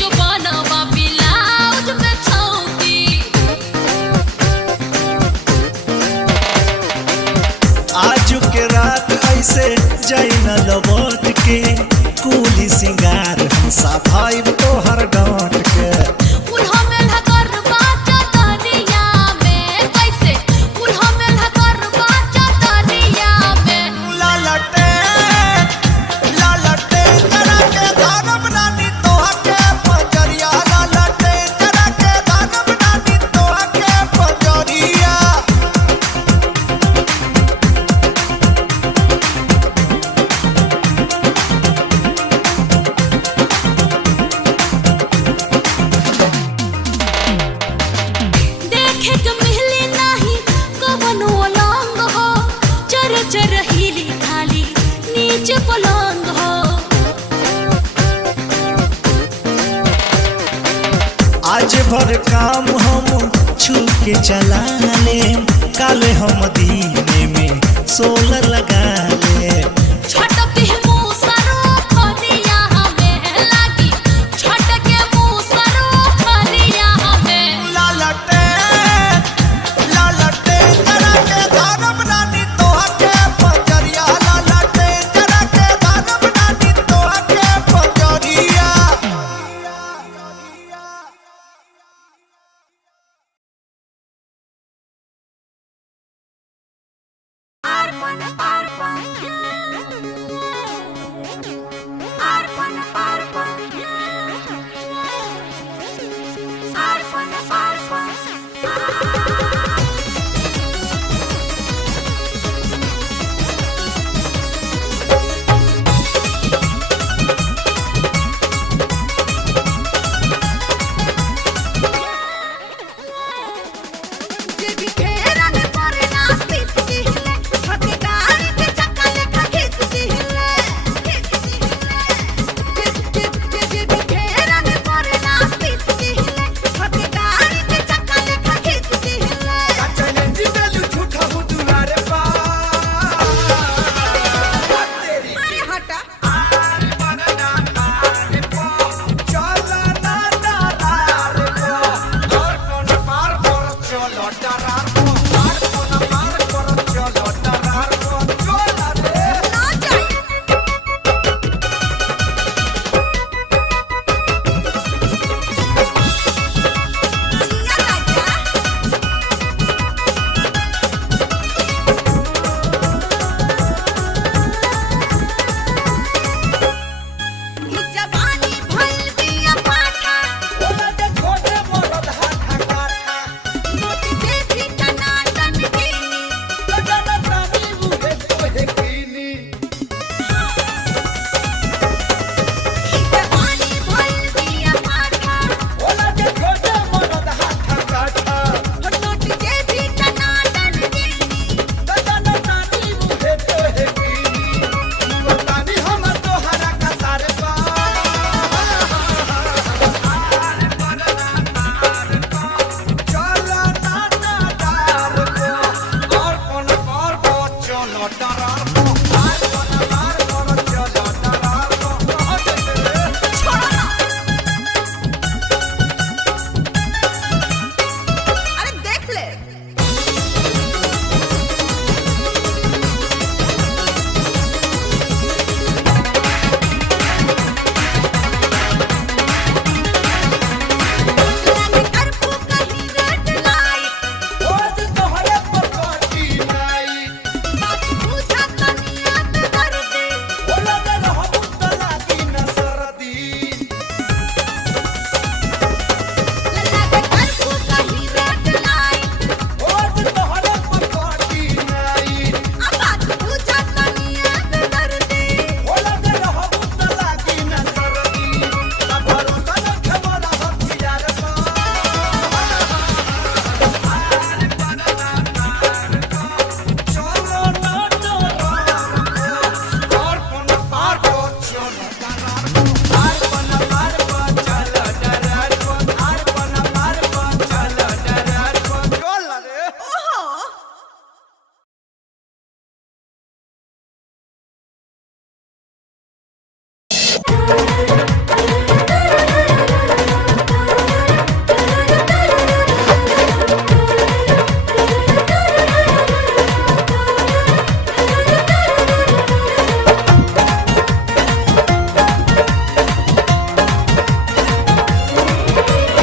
जो बनवा ब्लाउज में छौकी। आज के रात ऐसे जाई न लौट के, कुली सिंगार हम सफाई तोहर डांट के। उल्हा में लगर बाजा दरिया में, कैसे उल्हा में लगर बाजा दरिया में। लालटे जरा के धारब नानी तोहर के पंजरिया। लालटे जरा के धारब नानी तोहर के पंजरिया। देखे के मिली नाही कवनो अलंग हो, चर चर हिली खाली नीचे पलंग हो। आज भर काम हम छू के चला ले, काले हम दीने में सोलर लगा ले। छटके मुँह सरो खलिया हमें लागी, छटके मुँह सरो खलिया हमें। लालटे जरा के धारब नानी तोहर के पंजरिया। लालटे जरा के धारब नानी तोहर के पंजरिया।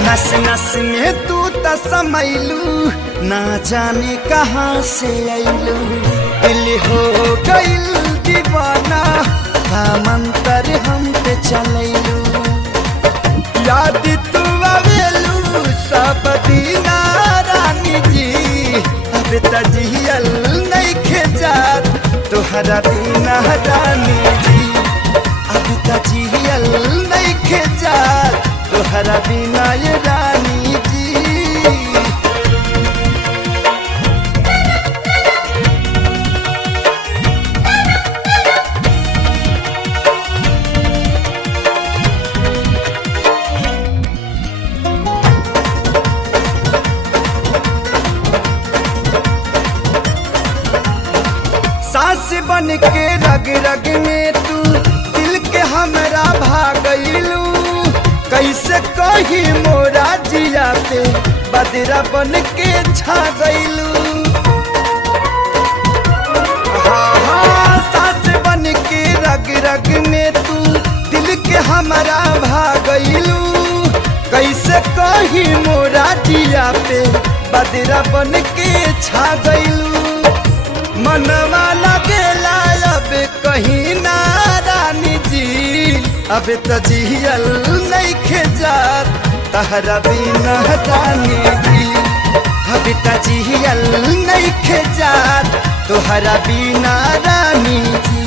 नस नस में तू त समैलू ना जाने कहाँ से अइलू दिल हो गइल दीवाना का मंतर हम पे चलैलू याद तू आवेलू सब दीना रानी जी अब त जियल नइखे जात तोहरा बिना रानी जी अब त जियल नइखे जात तोहरा बिना ये रानी जी सांस बन के रग रग में तू दिल के हमरा भागलू कैसे कही मोरा जिया पे बदरा बन के छा गइलू सांस बन के रग रग में तू दिल के हमरा भागलू कैसे कही मोरा जिया पे बदरा बन के छा गइलू मनवा लगेला अब कहीं ना रानी जी अब त जियल नइखे जात तहरा बिना रानी जी अब त जियल नइखे जात तोहरा बिना रानी जी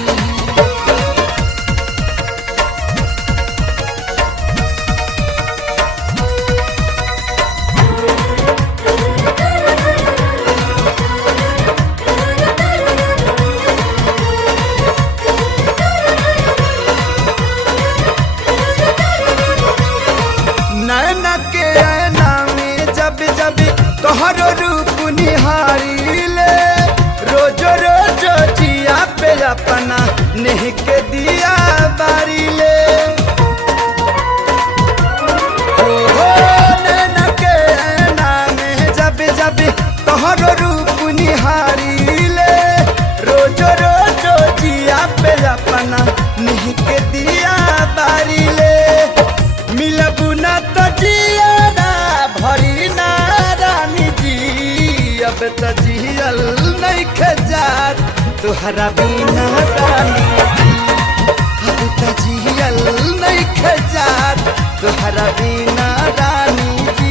नैना के ऐना में जब जब तोहरो रूप निहारी ले रोजो रोजो जिया पे अपना नेह के दिया बारी ले हो नैना के ऐना में जब जब तोहरो रूप निहारी ले रोजो रोजो जिया पे अपना नेह के दिया बारी ले मिलबू ना तो जियाना भरी ना रानी जी अब त जियल नइखे जात तोहरा बिना रानी जी अब त जियल नइखे जात तोहरा बिना रानी जी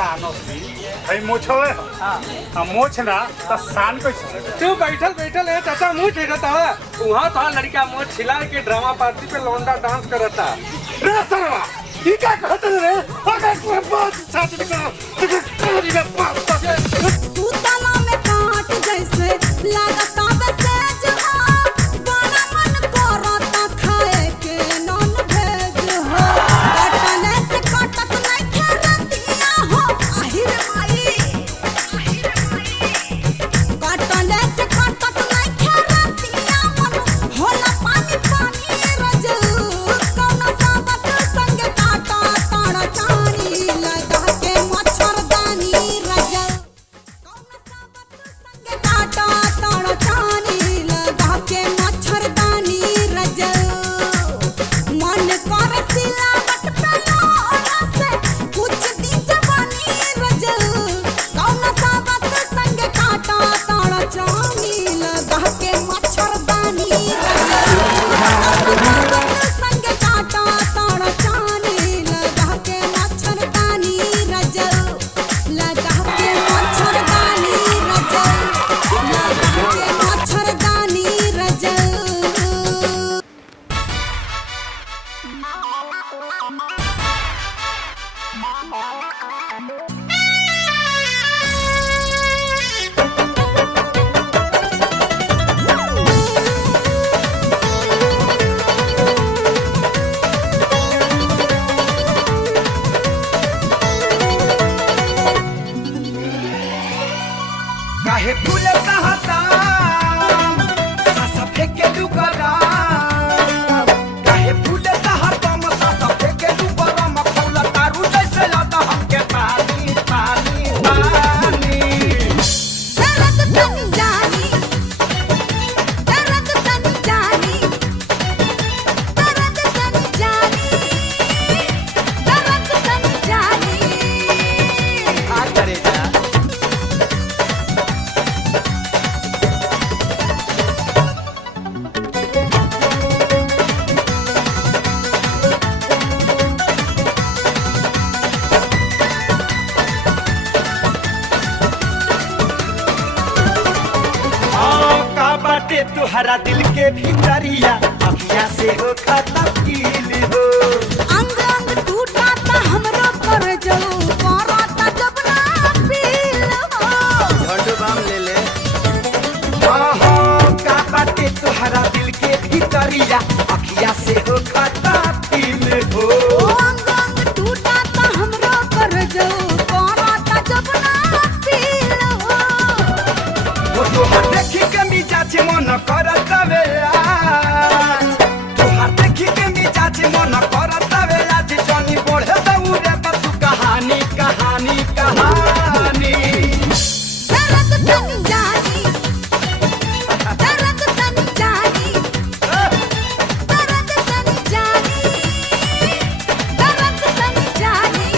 सानो सी भाई मोछवे हां मोछ ना त सान कैसे तू बैठल बैठल है चाचा मुंह छेड़ता है वहां था लड़का मुंह छिला के ड्रामा पार्टी पे लौंडा डांस करता रे सरवा ई का कहत रे अगर कोई बात साथ निकलो करी ना बात सूतला में काट जैसे लागता बसेज हो बड़ा मन करता खाए के नॉन वेज हो कटने से कटत नहीं खेरतिया हो आहिर माई कटने से कटत नहीं खेरतिया मन होला पानी पानी रजू कौन साबत संग काटा ताड़ा चानी लगा के मच्छरदानी रजू काटा ताड़ा चानी लगा के मच्छरदानी रजू मन कर सिलावट पे लोड़ा से कुछ दी जवानी रजू कौन साबत संग काटा ताड़ा चानी लगा के मच्छरदानी रजू संग काटा ताड़ा चानी लगा के मच्छरदानी रजू लगा के मच्छरदानी रजू लगा के मच्छरदानी रजू काहे फूले कहता सासा फेंके दुगरा काहे फूले कहता सासा फेंके दुगरा मखौला तारू जैसे लता हमके पानी पानी पानी दर्द तन जानी दर्द तन जानी दर्द तन जानी दर्द तन जानी आ करे जा का बाटे तुहरा दिल के भीतरिया अखिया से हो खाता पील हो अंग अंग टूटा ता हमरो कर जाऊ कराता जब ना पील हो झंडू बाम ले ले का बाटे तुहरा दिल के भीतरिया अखिया से हो खाता पील हो अंग अंग टूटा ता हमरो कर जाऊ कराता जब ना पील हो वो तुहार देखी के मिजाज मन करत वेला तुहार देखी के मिजाज मन करत वेला जे जनी बढ़े दौरे पर तू कहानी कहानी कहानी दर्द तन जानी दर्द तन जानी दर्द तन जानी दर्द तन जानी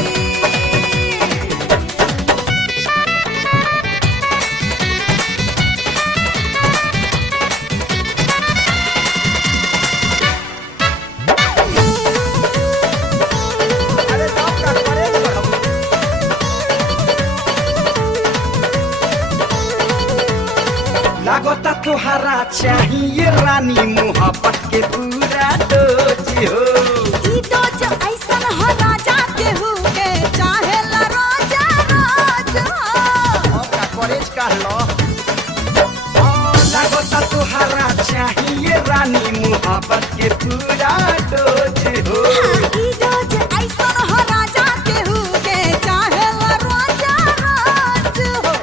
अरे जाओ का करे करब लागता तुहरा चाहिए रानी मोहब्बत के पूरा डोज हो ई डोज ऐसन हो राजा केहू के चाहे ला रोजा रोज हो का कॉलेज का लो लागता तुहरा चाहिए रानी मोहब्बत के पूरा डोज हो ई डोज ऐसन हो राजा केहू के चाहे ला रोजा रोज हो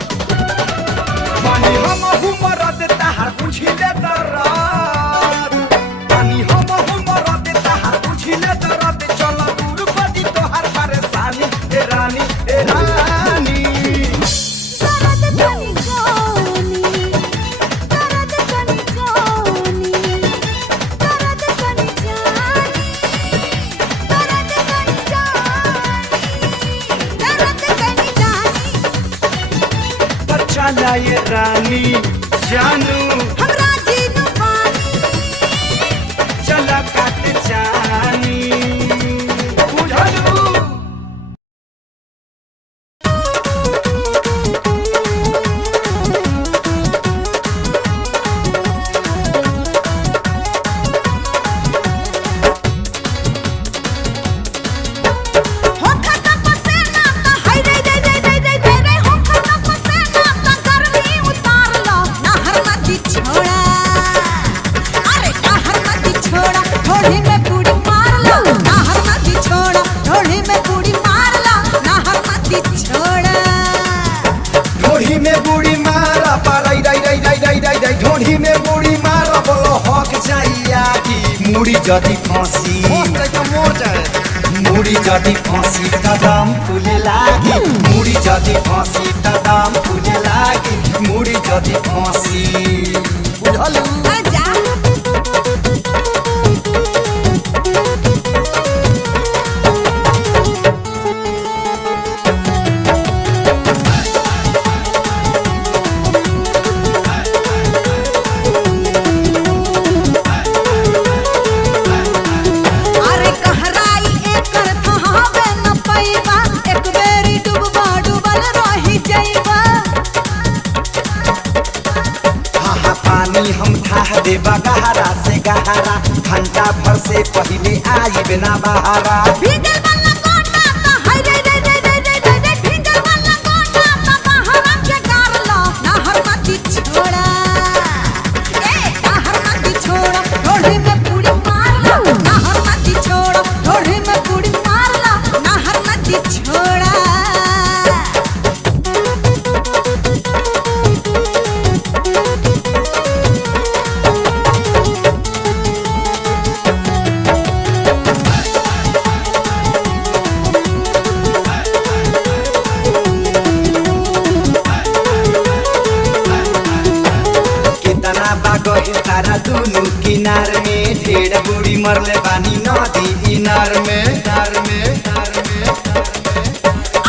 पानी हम हुमरत तहार बुझिले दरद पानी हम हुमरत तहार बुझिले दरद चल दूर बदी तोहार परेशानी ए रानी ए रानी दर्द तनी जानी दर्द तनी जानी दर्द तनी जानी दर्द तनी जानी दर्द तनी जानी पर चला ये रानी जानू हमरा जीनु पानी चला काट जानी बुझलू जदि फांसी मोर जाए मुड़ी जदि फांसी त दाम फूले लागी मुड़ी जदि फांसी त दाम फूले लागी मुड़ी जदि फांसी बुझलू आजा अरे कहराई एकर थहावे न पैबा एक बेरी डूबबा डूबल रही जइबा हाँ पानी हम थाह देबा गहरा से गहरा घंटा भर से पहले आई बिना बहारा भीगल वाला कोटा त हाय रे रे रे रे रे रे भीगल वाला कोटा त बहरा के गारलो नहर मती छोड़ा ए नहर मती छोड़ा ढोढ़ी में पूरी मारला नहर मती छोड़ा ढोढ़ी में पूरी मारला नहर मती छोड़ा कितना बागही तारा दुनु किनार में ढेर बुढ़ी मरले बानी नदी इनार में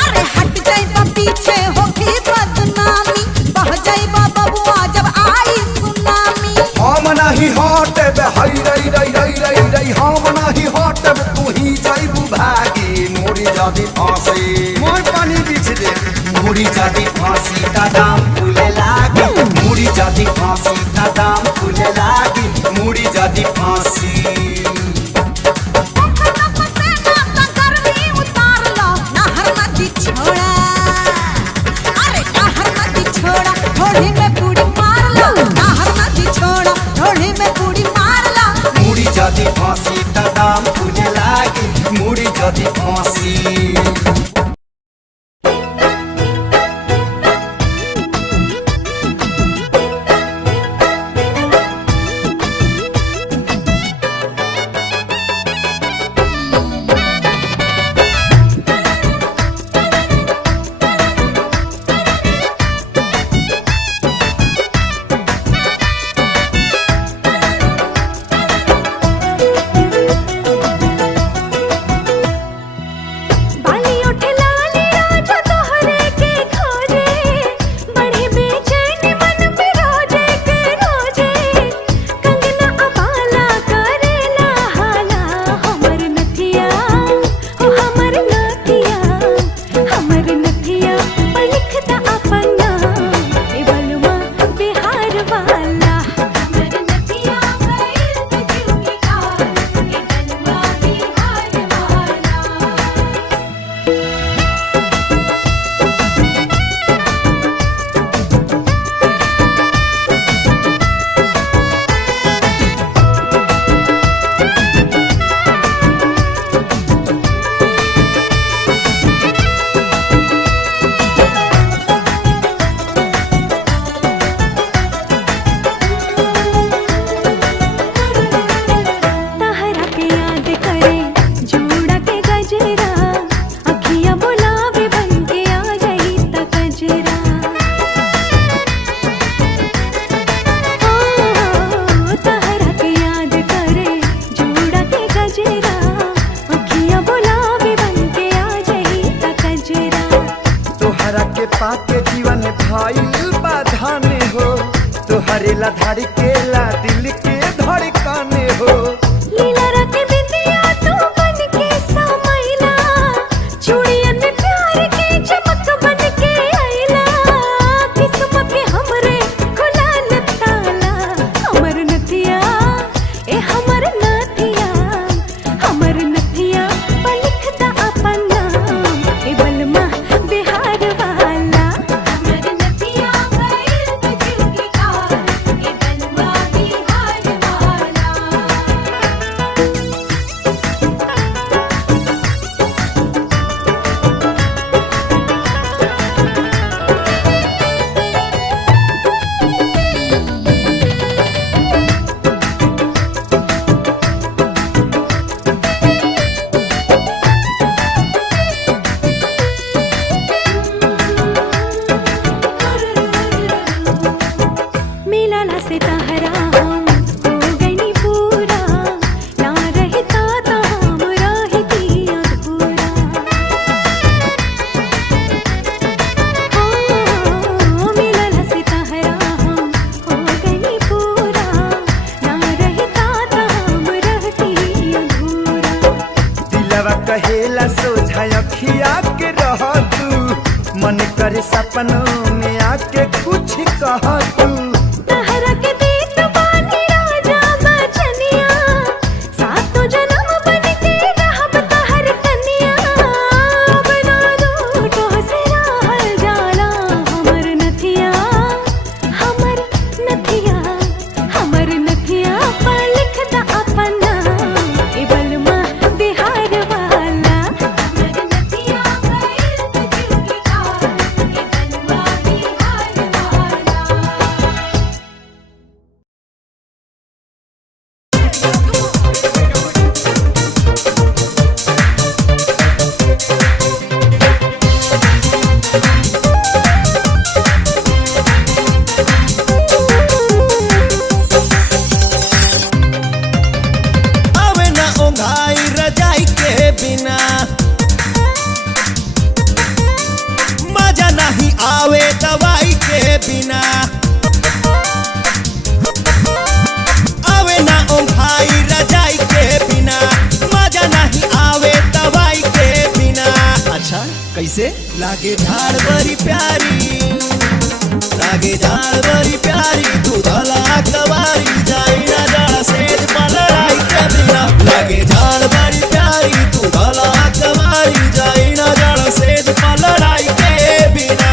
अरे हट जाइबा पीछे होके बदनामी बह जाइबा बबुआ जब आई सुनामी हम नहीं हटब हई रई रई रई रई रई हम नहीं हटब तू ही जाइबू भागी मुड़ी जदि फांसी मोर पानी बीच दे मुड़ी जदि फांसी त दाम फूले लागी मुड़ी जदि फांसी त दाम फूले लागी मुड़ी जदि फांसी ओखना पसेना त गर्मी उतारलो नहर नदी छोड़ा अरे नहर नदी छोड़ा ढोढ़ी में पूरी मारलो नहर नदी छोड़ा ढोढ़ी में पूरी मारलो मुड़ी जदि फांसी त दाम फूले लागी मुड़ी जदि फांसी बाली उठे लाली राजा तोहरे के खोजे बड़े बेचैन मन में रोजे के रोजे कंगना अबाला करेला हाला हमर नथिया हो हमर नथिया पर लिखता अपन नाम ए बलवा बिहार वाला हमर नथिया गइल तुझी कार ए बलवा बिहार वाला तहरा के याद करे जोड़ा के गजरा अखियां बुलावे बन के आ गई त गजरा तहरा के याद करे जोड़ा के गजरा अखियां बुलावे बन के आ गई त गजरा तोहरा के पाके जीवन भाईल बाधाने हो तोहरे ला धड़केला दिल के धड़काने हो लीला रख बिंदिया तू बन के समैला चूड़ियन में प्यार के चमक बन के आइला किस्मत के हमरे खुलाल ताला हमर नथिया ए हमर नथिया पर लिखता अपन नाम ए बलमा बिहार वाला हमर नथिया गइल तुझी कार ए बलमा दिलवा कहेला सोझा अखिया के रह तू मन करे सपनों में आके कुछ कह तू तहरा के देत बानी राजा बचनिया सातो जन्म बन के रहब तहर कन्या बना दो तो से रहल जाला हमर नथिया हमर नथिया हमर नथिया पर लिख द अपन नाम ए बलमा बिहार वाला हमर नथिया गइल तुझी कार ए बलमा बिहार वाला। आवे ना ओंघाई रजाई के बिना मजा नहीं आवे दवाई के बिना आवे ना ओंघाई रजाई के बिना मजा नहीं आवे दवाई के बिना। अच्छा कैसे लागे झाड़ बड़ी प्यारी लागे झाड़ बड़ी प्यारी तू धला कवारी जाई ना जड़ा सेज पलड़ाई के बिना लागे झाड़ बड़ी प्यारी तू धला कवारी जाई ना जड़ा सेज पलड़ाई के बिना।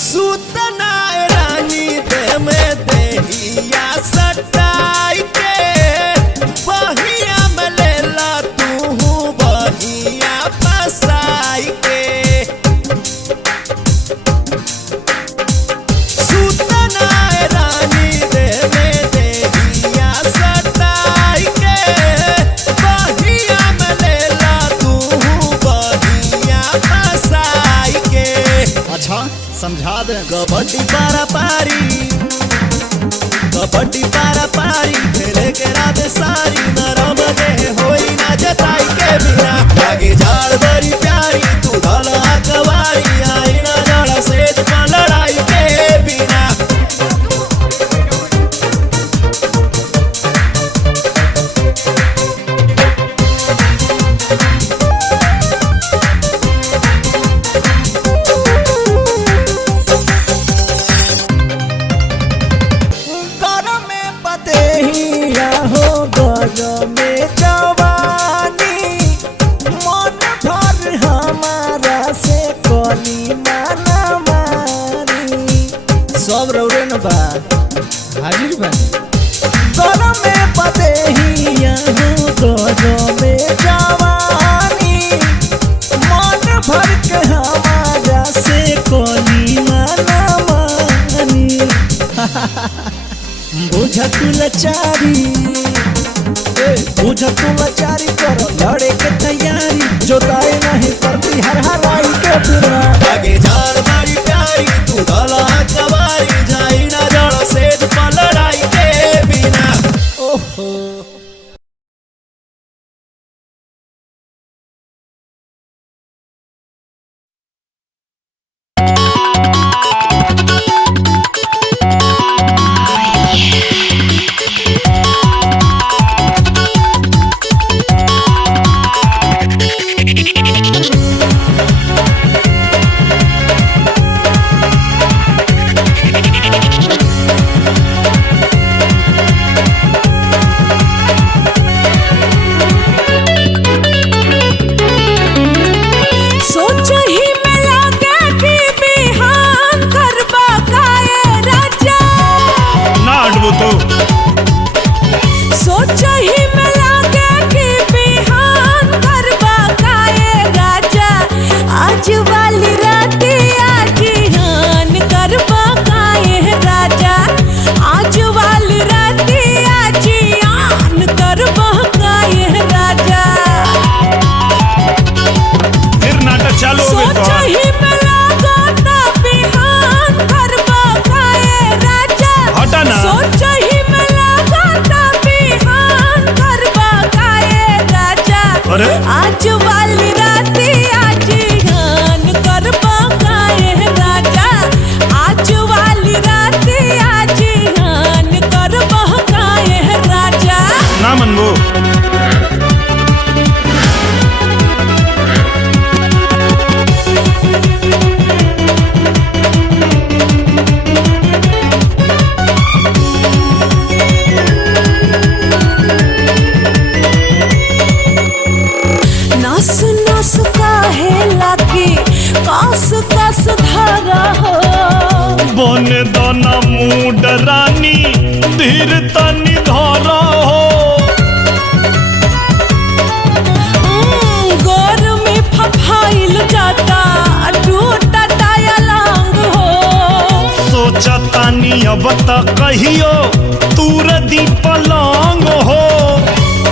सूतना रानी दे में देहिया सटाई के बहिया में लेला तू बहिया फसाई के सूतना रानी दे में देहिया सटाई के बहिया में लेला तू बहिया फसाई के। अच्छा समझा दे कबड्डी पारा पारी खेले के रात सारी नरम दे होई ना जताई के बिना लागे झाड़ बड़ी प्यारी तू धला कवारी आई ना जड़ा सेज पलड़ाई के बिना। गरम में बदेहिया हो गरम में जवानी मन भर हमारा से कली माना मारी सब रौरे न बा हाजिर बा गरम में बदेहिया हो गरम में जवानी मन भर के हमारा से कली माना मानी। बुझ तू लाचारी करो लड़े के तैयारी जोताई नहीं करती हर हराई के बिना आगे झाड़ बड़ी प्यारी तू धला कवारी जाई ना जड़ सेज पलड़ाई के बिना। ओहो कस कस धारा हो बने दाना मूड रानी धीर तनी धरा हो गोर में फफाइल जाता टूटा टाया लांग हो सोचा तानी अब तक कहियो तूर दी पलंग हो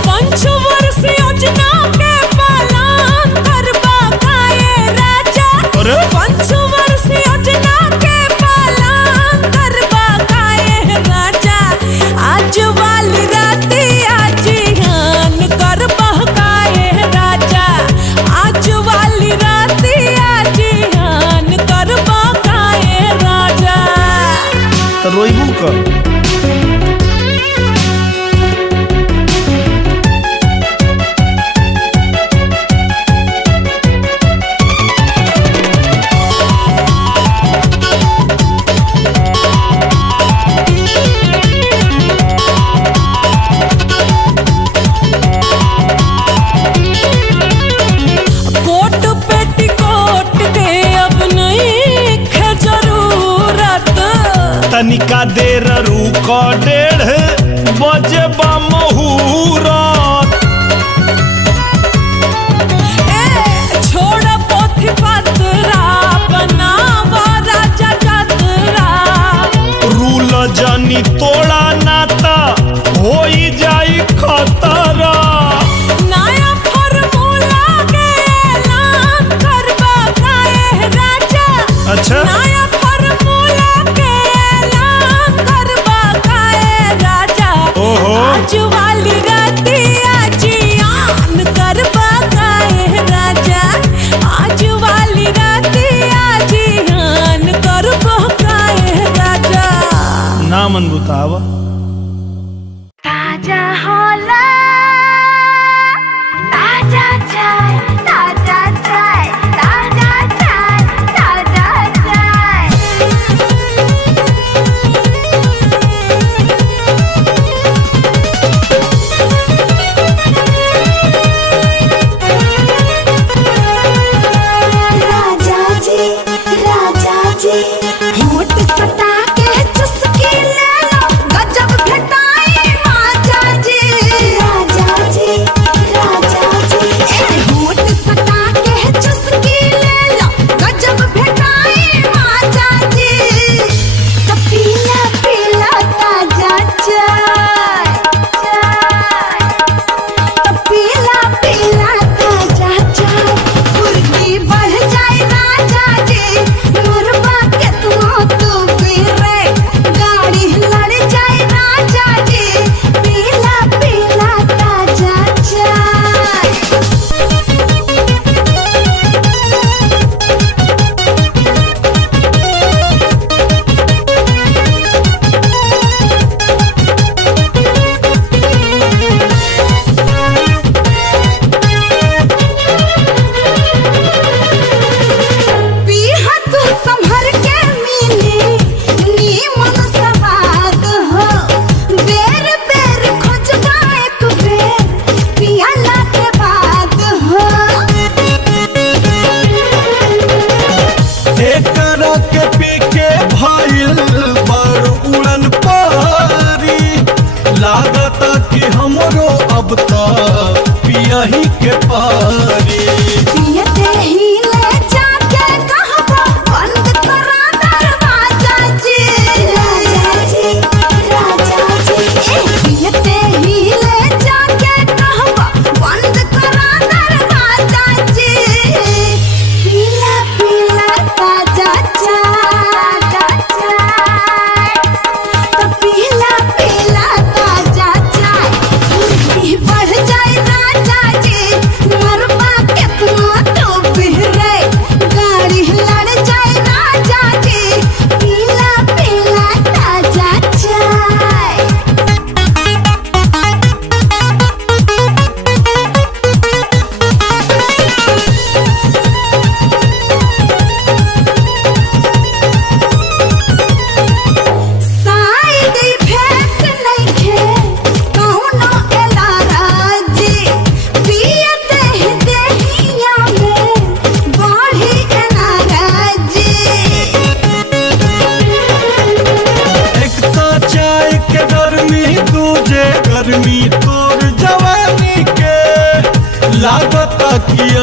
पंचवर्ष योजना के पालन करबा काए राजा अरे? पंचवर्ष योजना के पालन करबा काए राजा आज वाली राती आज ध्यान करबा काए राजा आज वाली राती आज ध्यान करबा काए राजा तो रोइबू का कोट पेटीकोट के अब नहीं है जरूरत तनिका देर रुक 1:30 बजे बा मुहूर्त छोड़ पोथी पतरा बनावा राजा जतरा रूल जानी तोड़ा नाता होई जाई खतरा नया फॉर्मूला के ऐलान करबा काए राजा अच्छा नया फॉर्मूला के ऐलान करबा काए राजा ओहो। आज वाली राती आज आन करबा काए राजा आज वाली राती आज आन करबा काए राजा ना मन बुतावा ताजा होला ताजा चाय ताजा चाय ताजा चाय ताजा चाय राजा जी होठ सटा के चुस्की ले लो गजब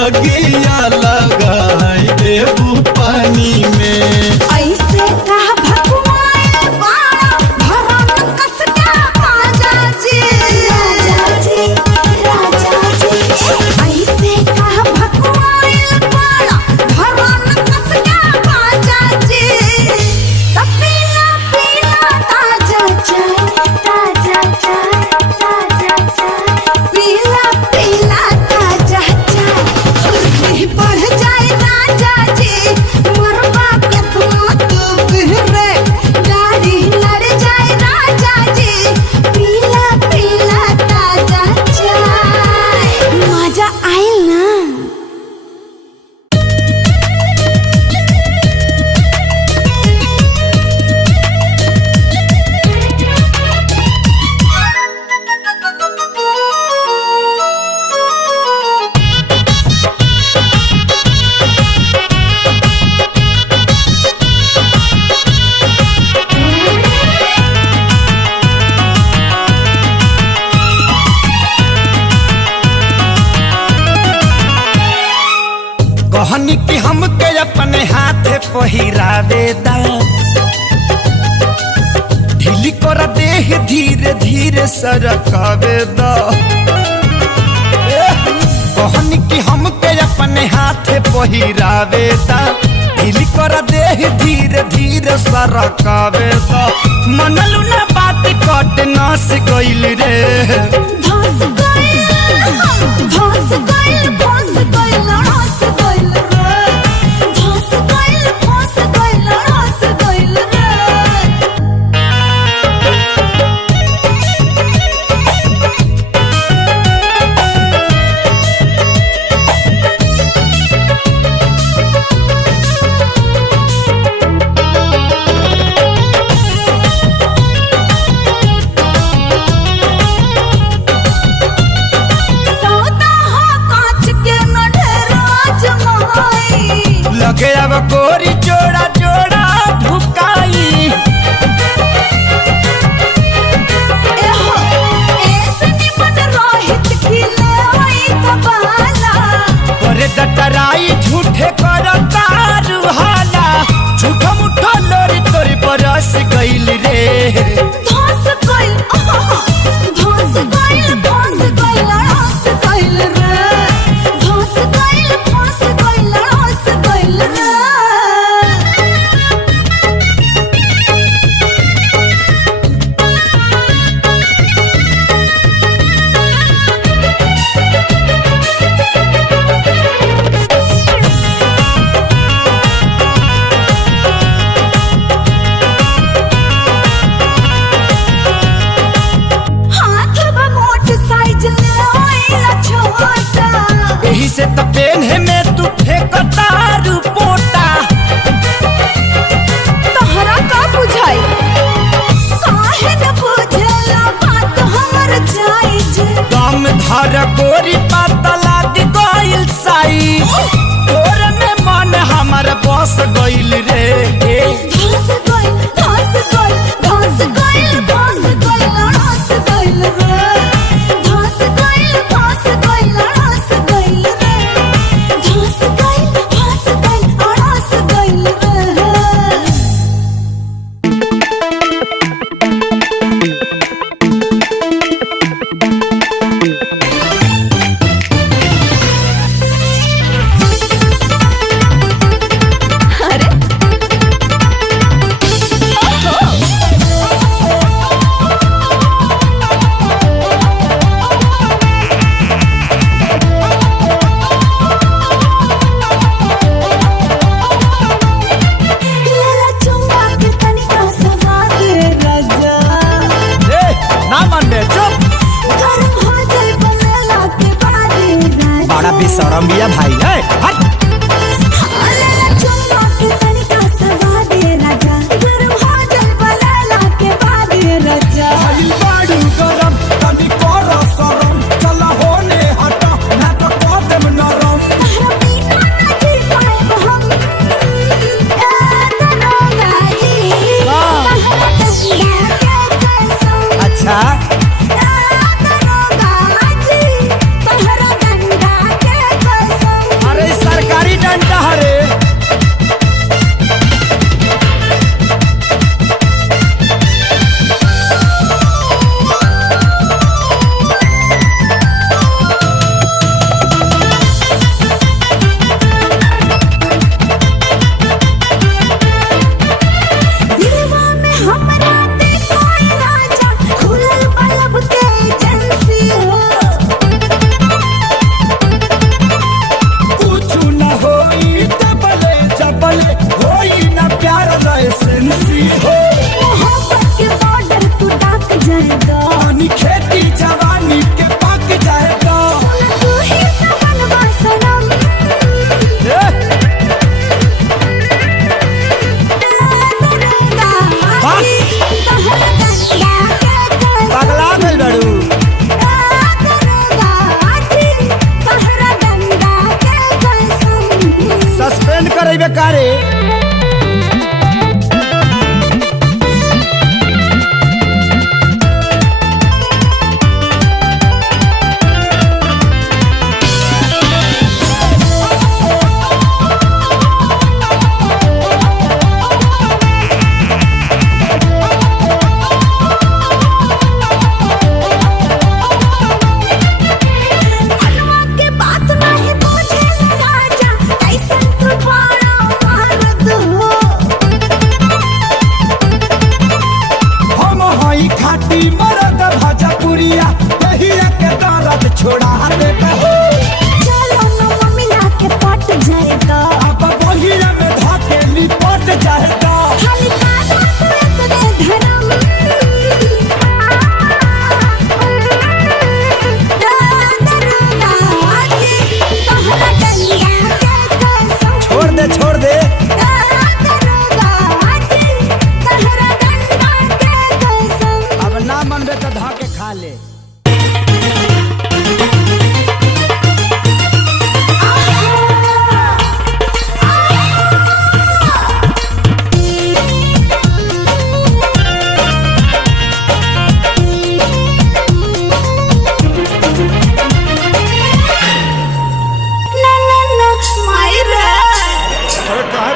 अगिया लगाई देबू पानी में। ऐसे का भगवान बाड़ा भरम कस के राजा जी ऐसे का भगवान बाड़ा भरम कस के राजा जी पीला पीला ताजा चाय पीला पीला ताजा चाय खुशी बढ़ जाए राजा जी मरवा के तुम रे गाड़ी लड़ जाए राजा जी पीला पीला ताजा चाय मजा आइल ना। कहनी कि हमके अपने हाथ पहिरावे दा ढीली कर देह धीरे धीरे सरकावे दा कहनी कि हमके अपने हाथ पहिरावे दा ढीली कर देह धीरे धीरे सरकावे दा मनलू ना बात कट नास गइल रे धस गइल धस गइल फंस गइल रस गइल रे धस गइल फंस गइल रस गइल रे। सौदा हो कांच के न ढेरा जमाई लगे अब गोरी जोड़ा जोड़ा भुकाई एहो ऐसे निमन रोहित खिलाई कबाला करे डटराई झूठे कर तारू हाला झूठा मुठा लोरी तोरी बरस गइल रे धस गइल धस गइल फंस गइल रस गइल रे धस गइल फंस गइल रस गइल रे। हाथ में मोट साइज ले आइला छोटा यही से त पेन है में तू फेंकतारू पोटा तोहरा का बुझाई काहे न बुझेला बात हमर जायज दम धर गोरी पाता लाग गइल साई तोर में मन हमर बस गइल रे धस गइल धस गइल धस गइल फंस गइल रस गइल रे धस गइल फंस गइल रस गइल रे धस गइल फंस गइल रस गइल रे।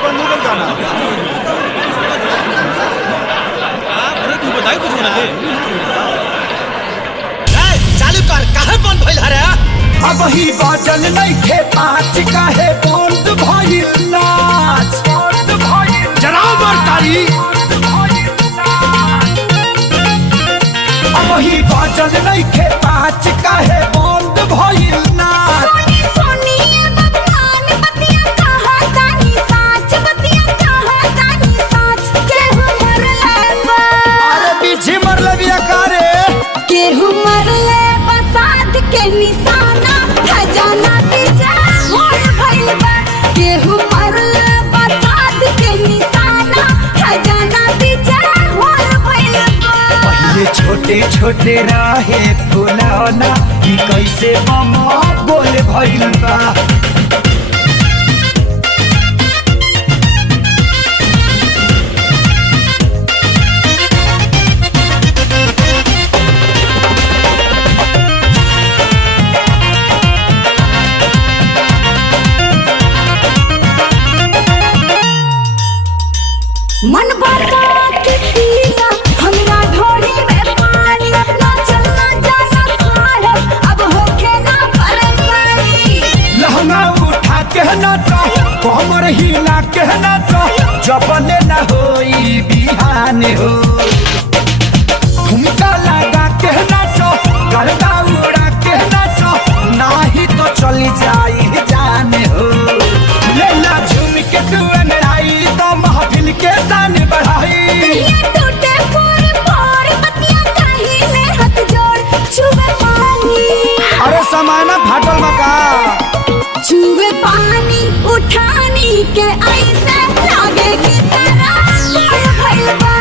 बंद हो गया गाना। तू बताई कुछ ना दे चालू कर काहे बंद भइल रे अब ही बाजल नहीं खे 5 काहे बंद भइल नाच जराओ बरकारी अब ही बाजल नहीं खे 5 काहे बंद भइल नाच सोनी सोनी भगवान बतिया कहा तानी साच बतिया कहा तानी साच केहू मरले बा अरे पीछे मरले बिया कारे केहू मरले बा साध के निशाना खजाना पीछे होल भइल बा केहू मरले बा साध के निशाना खजाना पीछे होल भइल बा पहले छोटे छोटे रहे फुलौना ई कैसे मामा बोल भइल बा मन बता के पीला हमरा ढोली में पानी ना चलना जाना सारा अब होके ना परेशानी लहंगा उठा के नाचो कमर हिला के नाचो जबले न होई बिहान हो ठुमका लगा के नाचो गर्दा उड़ा के नाचो नाही तो चली जाई जाने हो लेला झूम के तू अंगड़ाई तो महफिल के शान बढ़ाई ये टूटे पूरी पूरी बतिया कहीं में हाथ जोड़ छुए पानी अरे समाना फाटल मका छुए पानी उठानी के ऐसे लागे की तरह बोल भइल बा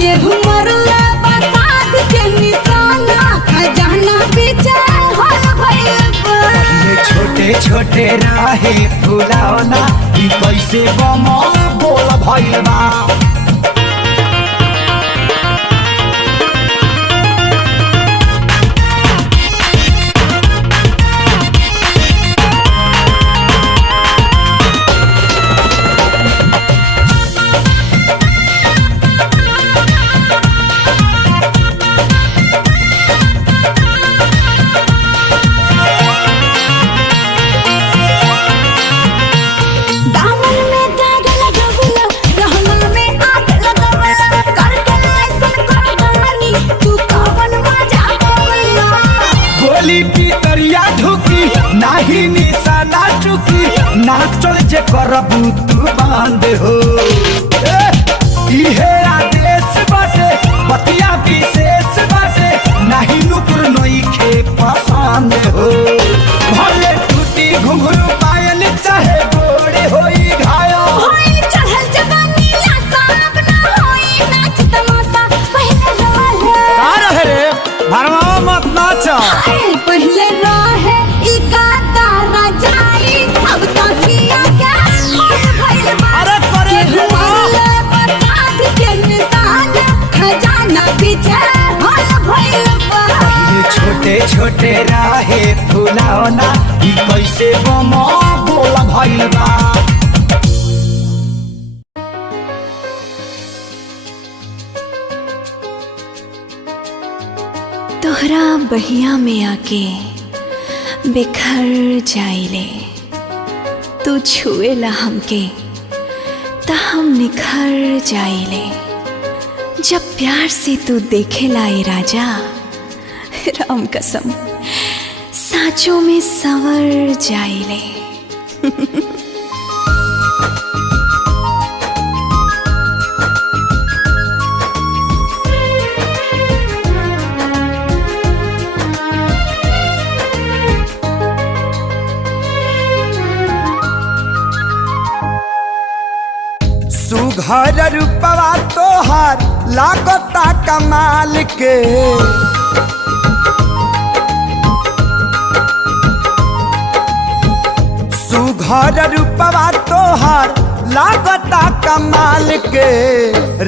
केहू मरले बा साध के निशाना खजाना पीछे होल भइल बा पहले छोटे छोटे रहे फुलौना ई कैसे बमा बोल भइल बा दामन में दाग लगावला रहना में आग लगावला करके ऐसन करवानी तू कवन मजा पावला गोली की तरिया ढुकी नाही निशाना चुकी ना चल जे करबू तू बांध हो इहे आदेश बाटे बतिया विशेष बाटे नाही नुपुर नइखे पसंद हो भले टूटी घुंघरू पायल चाहे गोड़े होई घायल होई चढ़ल जवानी ला साब ना होई नाच तमाशा पहले रहे रे भरमावा मत नाच हाय पहले रहे ई गाता राजाई अब तो किया क्या होल भइल बा अरे करे केहू मरले बा साध के निशाना खजाना पीछे होल भइल बा पहले छोटे छोटे रहे फुलौना ई कैसे बमा बोल भइल बा तोहरा बहिया में आके बिखर जाइले तू छुएला हमके त हम निखर जाइले जब प्यार से तू देखेला ए राजा राम कसम साँचों में संवर जाइले सुघर रूपवा तोहार लागता कमाल के सुघर रूपवा तोहार लागता कमाल के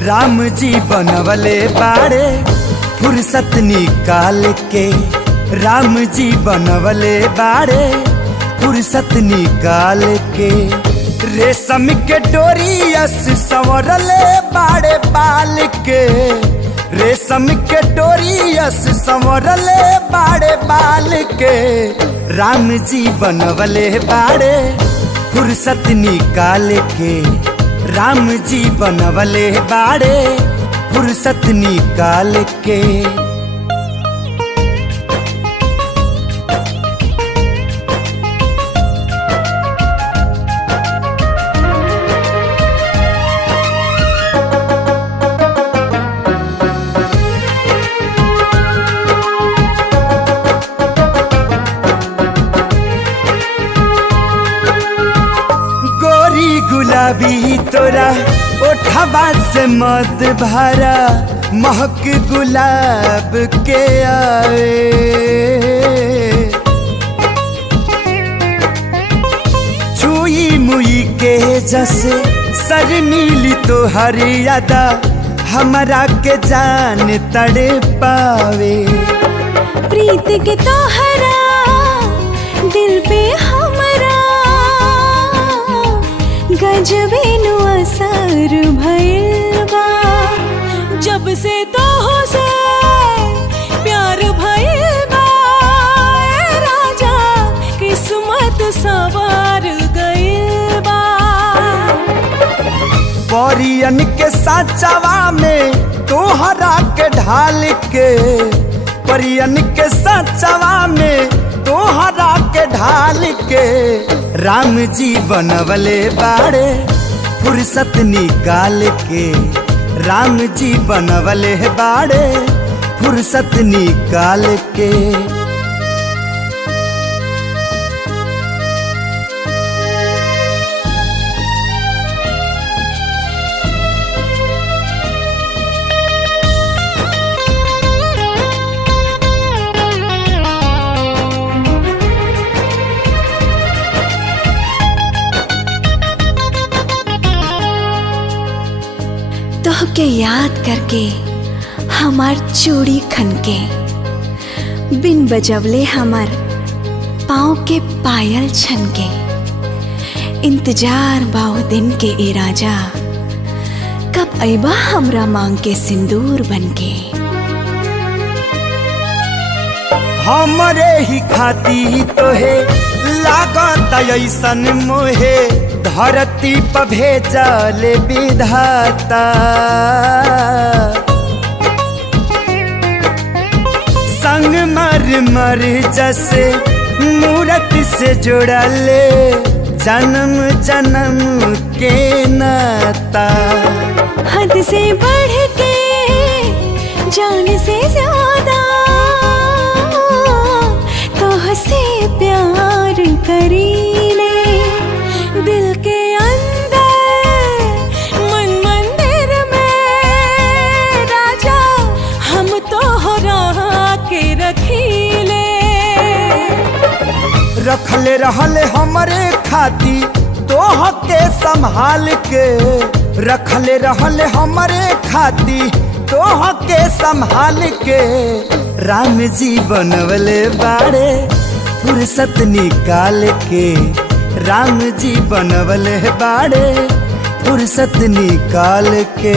राम जी बनवले बाड़े फुर्सत निकाल के राम जी बनवले बाड़े फुर्सत निकाल के रेशम के डोरियस संवरले बाड़े बाल के, रेशम के डोरियस संवरले बाड़े बाल के, राम जी बनवले बाड़े फुर्सत निकाल के, राम जी बनवले बाड़े फुर्सत निकाल के। गुलाबी तोरा ओठवा से मत भरा, महक गुलाब के आए, छुई मुई के जैसे सर नीली तो हर यादा, हमारा के जान तड़े पावे। प्रीत के तोहरा दिल पे हमरा गजबे नु असर भइल बा, जब से तोह से प्यार भइल बा राजा, किस्मत सवार गइल बा। परियन के साचवा में तोहरा के ढाल के, परियन के साचवा में तोहरा के ढाल के, राम जी बनवले बाड़े फुर्सत निकाल के, राम जी बनवले बाड़े फुर्सत निकाल के। के याद करके हमार चूड़ी खनके, बिन बजवले हमार पाँव के पायल छनके, इंतजार बाओ दिन के ए राजा, कब अइबा हमरा मांग के सिंदूर बनके। हमरे ही खाती तोहे लागत ऐसन मोहे, धरती पर भेजल विधाता, संग मर मर जैसे मूरत से जुड़ले, जन्म जन्म के नाता। हद से बढ़ के जान से ज्यादा तोह से प्यार करीले, दिल के अंदर मन मंदिर में राजा, हम तोहरा के रखीले। रखले रहले हमरे खाती तोह के संभाल के, रखले रहले हमरे खाती तोह के संभाल के, राम जी बनवले बाड़े फुर्सत निकाल के, राम जी बनवले बाड़े फुर्सत निकाल के।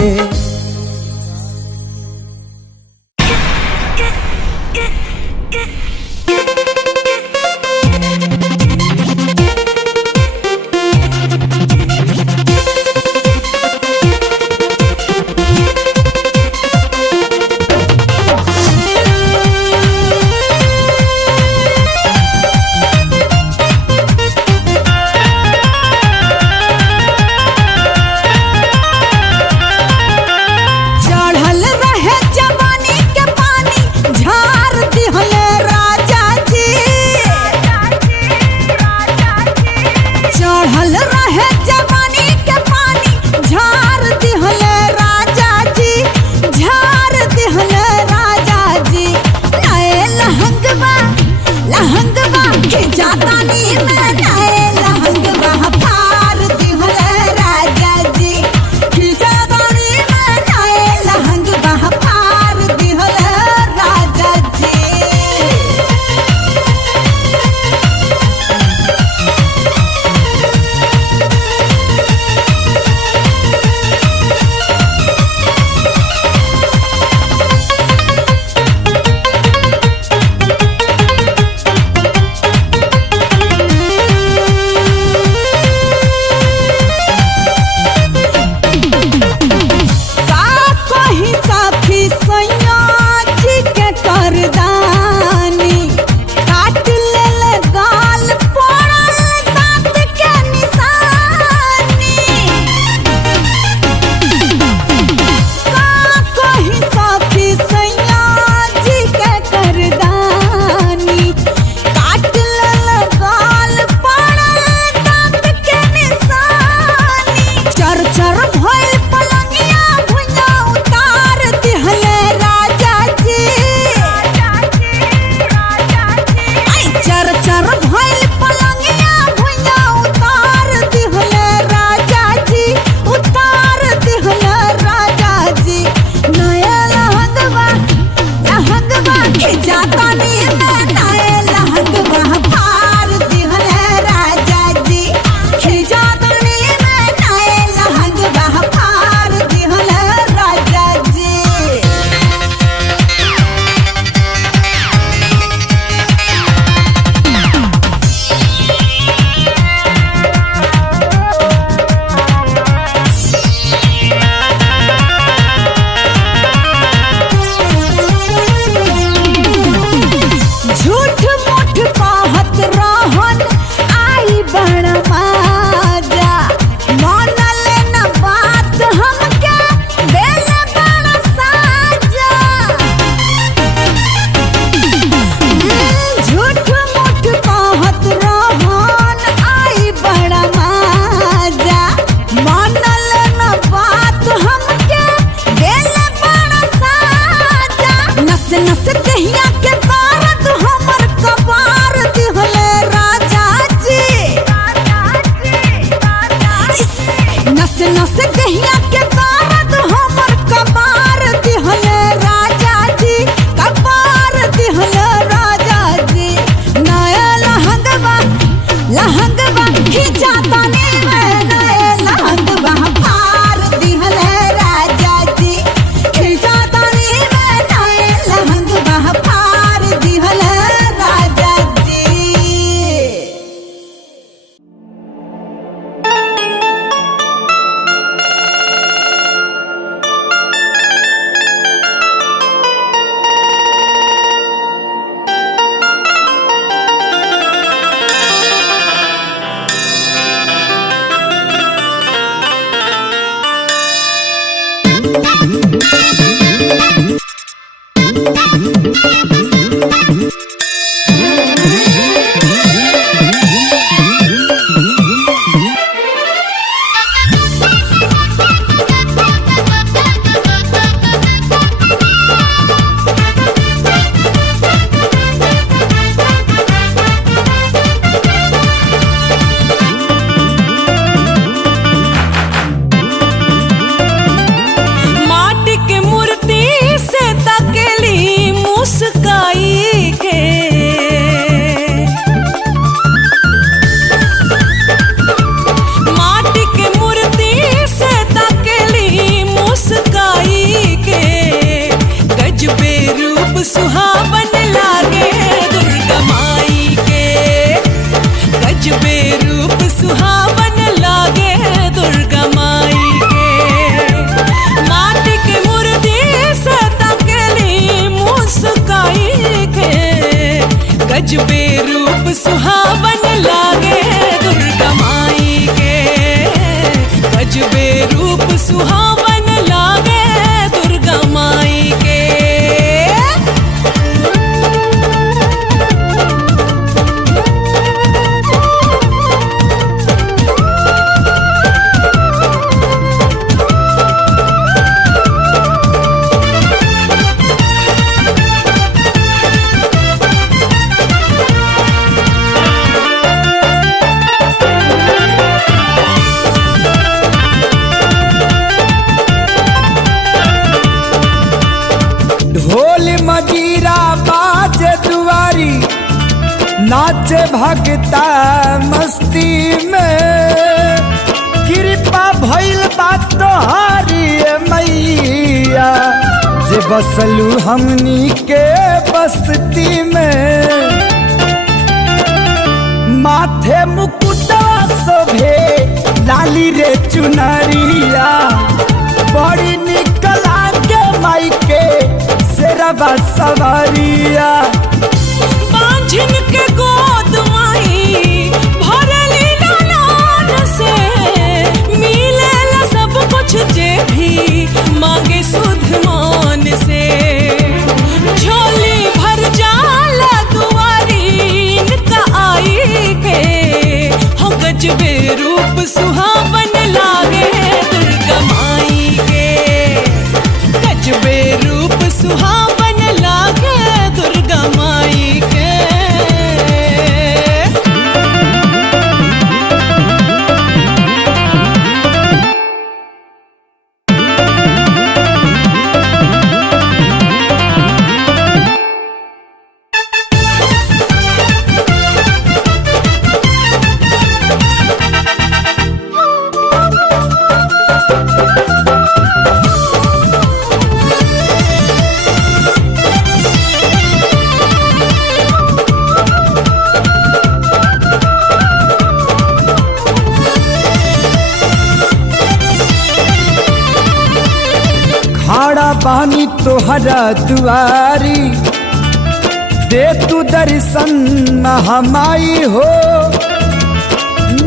चर भइल पलंगिया भुइया उतार दिहले राजा जी। आई चर चर भइल पलंगिया भुइया उतार दिहले राजा जी, उतार दिहले राजा जी। नया लहंगवा खिजातानी में नए लहंगवा फार दिहले राजा जी, खिजातानी में नए लहंगवा फार दिहले राजा जी। झूठ मूठ कहत रहन आई बड़ माजा, मानल न बात हमके देल बड़ साजा। झूठ मूठ कहत रहन आई बड़ माजा, मानल न बात हमके देल बड़ साजा। नस नस दहिया के दर्द हमर कबार दिहले राजा जी। नस नस दहिया के दर्द हमर कबार दिहले राजा जी, कबार दिहले राजा जी। नया लहंगवा खिजातानी में नए लहंगवा फार दिहले राजा जी, खिजातानी में नए लहंगवा फार दिहले राजा जी। माटी के मूर्ति से तकेली मुस्काई के, माटी के मूर्ति से तकेली मुस्काई के। गजबे रूप सुहावन लागे दुर्गा माई के, गजबे रूप सुहावन लागे दुर्गा माई के। माटी के मूर्ति से तकेली मुस्काई के, गजबे रूप सुहावन लागे दुर्गा माई के, गजबे रूप सुहावन लागे दुर्गा माई के। ढोल मजीरा बाजे दुआरी, नाचे भगता मस्ती में। कृपा भइल बा तोहारी मैया, जे बसलू हमनी के बस्ती में। माथे मुकुटा शोभे लाली रे चुनरिया, बड़ी निक लागे माई के शेरवा सवारिया। बांझिन के गोद माई भरली लालन से, मिलेला सब कुछ जे भी मांगे सुध मान से। झोली भर जाला दुआरी इनका आई के, हो गजबे रूप सुहावन लागे दुर्गा बानी तोहरा दुआरी, दे तू दर्शन हमाई हो।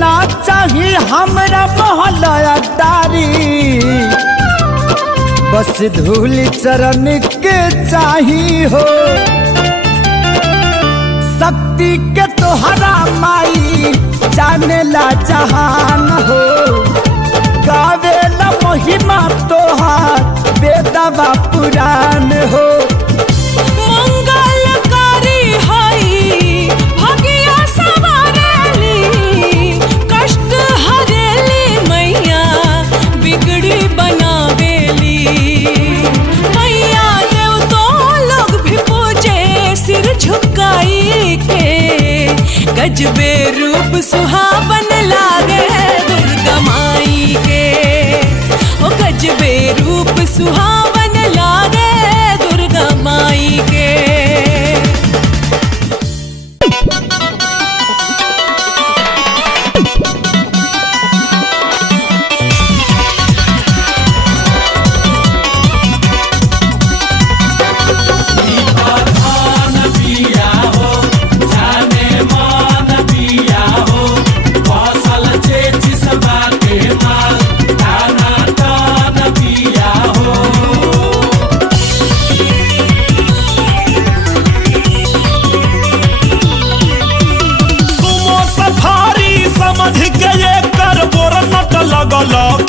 ना चाही हमरा मोहल्ला दारी, बस धूल चरण के चाही हो। शक्ति के तोहरा माई जाने ला जहान हो, गावे ला महिमा तोहार बेदवा पुराण हो। मंगलकारी हई भगिया सवारेली, कष्ट हरेली मैया बिगड़ी बनावेली। मैया देव तो लोग भी पूजे सिर झुकाई के, गजबे रूप सुहावन लागे दुर्गा माई के। ओ गजबे रूप सुहावन लागे दुर्गा माई के।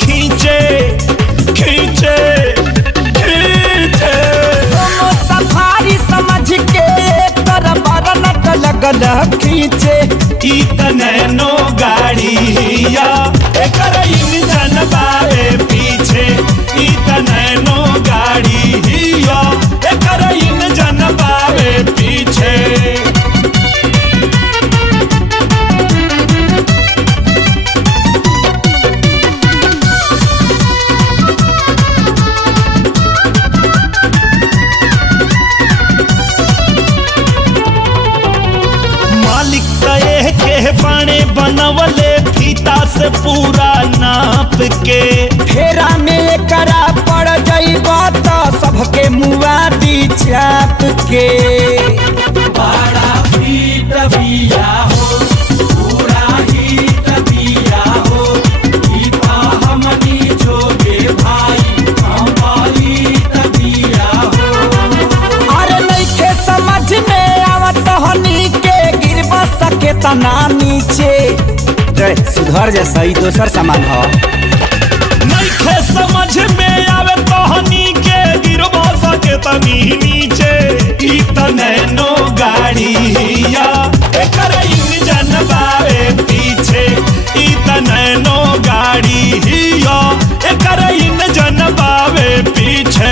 खींचे खींचे खींचे सफारी समझ के कर बरनट लगल खींचे। नैनो गाड़ी हिया एकर इंजन बारे पीछे। नैनो गाड़ी हिया एकर इंजन बारे पीछे। बाणे बनवले फीता से पूरा नाप के। फेरा में करा पड़ जाइबा तो सबके मुआ दी चाप के। बड़ा फीट बिया हो, पूरा हीट बिया हो। फीता हमनी जोगे भाई कंप्लीट बिया हो। अरे नइखे समझ में आवत हनी के गिरबा सके तना नीचे। सुधर जैसा ही दोसर सामान हो। नइखे समझ में आवे तहनी के गिरबा सके तनी नीचे। नैनो गाड़ी हिया एकर इंजन बारे पीछे। नैनो गाड़ी हिया एकर इंजन बारे पीछे।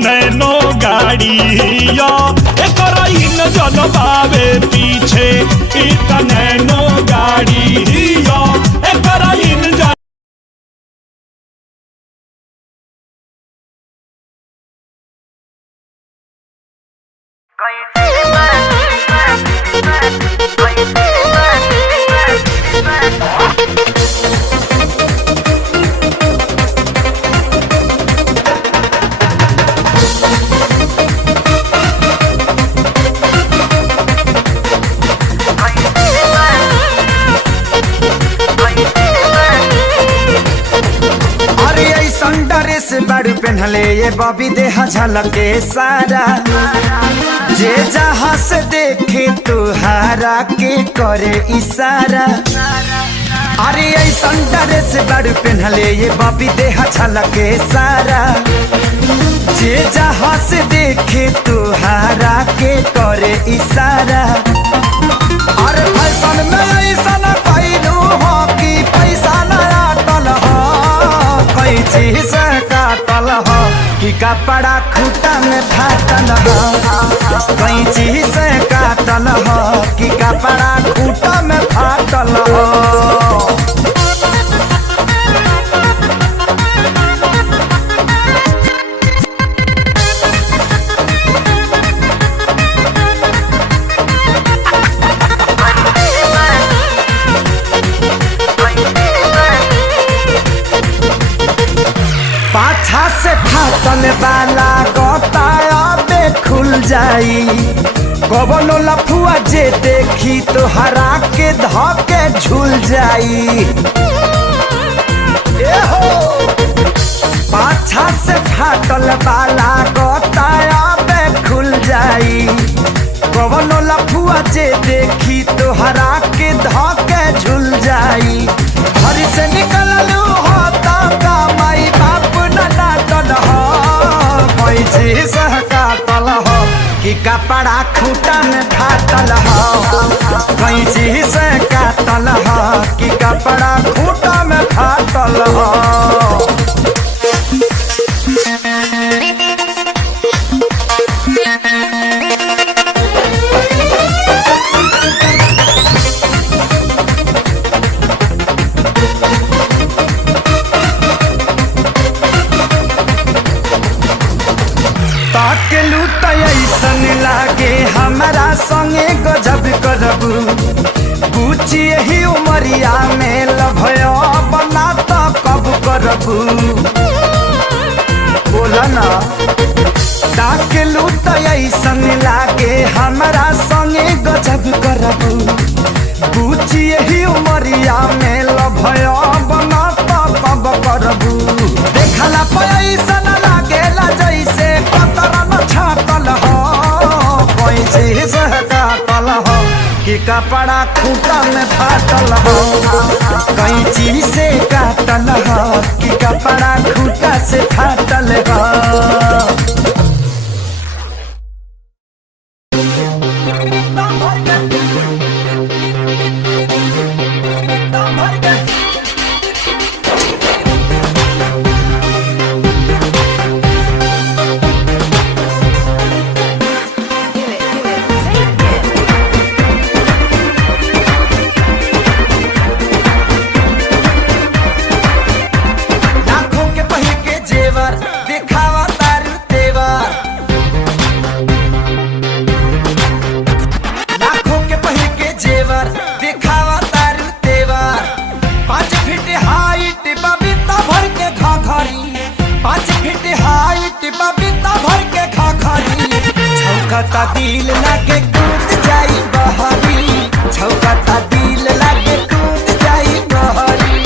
नैनो गाड़ी हिया एकर इंजन बावे पीछे। नैनो गाड़ी हिया एकर इंजन। बाड़ू पहनले ये बॉबी देहा झलके सारा। जे जहाँ से देखे तुहारा के करे इशारा। अरे ऐसा ड्रेस बाड़ू पहनले ये बॉबी देहा झलके सारा। जे जहाँ से देखे तुहारा के करे इशारा। अरे फैशन में ऐसा न पैलू हो कि पैसा न आटल हो। कोई चीज काटल हो कि कपड़ा खूटा में फाटल हो। कोई चीज काटल हो कि कपड़ा खूटा में फाटल हो। फाटल वाला गोताया बे खुल जाई कवनो लफुआ जे देखी तो हरा के धके झूल जाई ए हो पाछा से फाटल वाला गोताया बे खुल जाई कवनो लफुआ जे देखी तो हरा के धके झूल जाई घर से निकललू हो ता माई बाप न डांटल हो पैसे सहकातल हो कि कपड़ा खूटा में फाटल हो पैसे सहकातल हो कि कपड़ा खूटा में फाटल हो ताकेलू त ऐसन लागे हमारा संगे गजब करबू पूछी यही उमरिया में लभया बना तो कब करबू बोला ना ताकेलू त ऐसन लागे हमारा संगे गजब करबू पूछी यही उमरिया में लभया बना तो कब करबू देखला पैसा न लागेला जैसे पतरन छातल हो पैसे सहकातल हो कि कपड़ा खूटा में फाटल हो कैंची से काटल हो कि कपड़ा खूटा से फाटल हो छौकता दिल लागे कूद जाई बहरी छौकता दिल लागे कूद जाई बहरी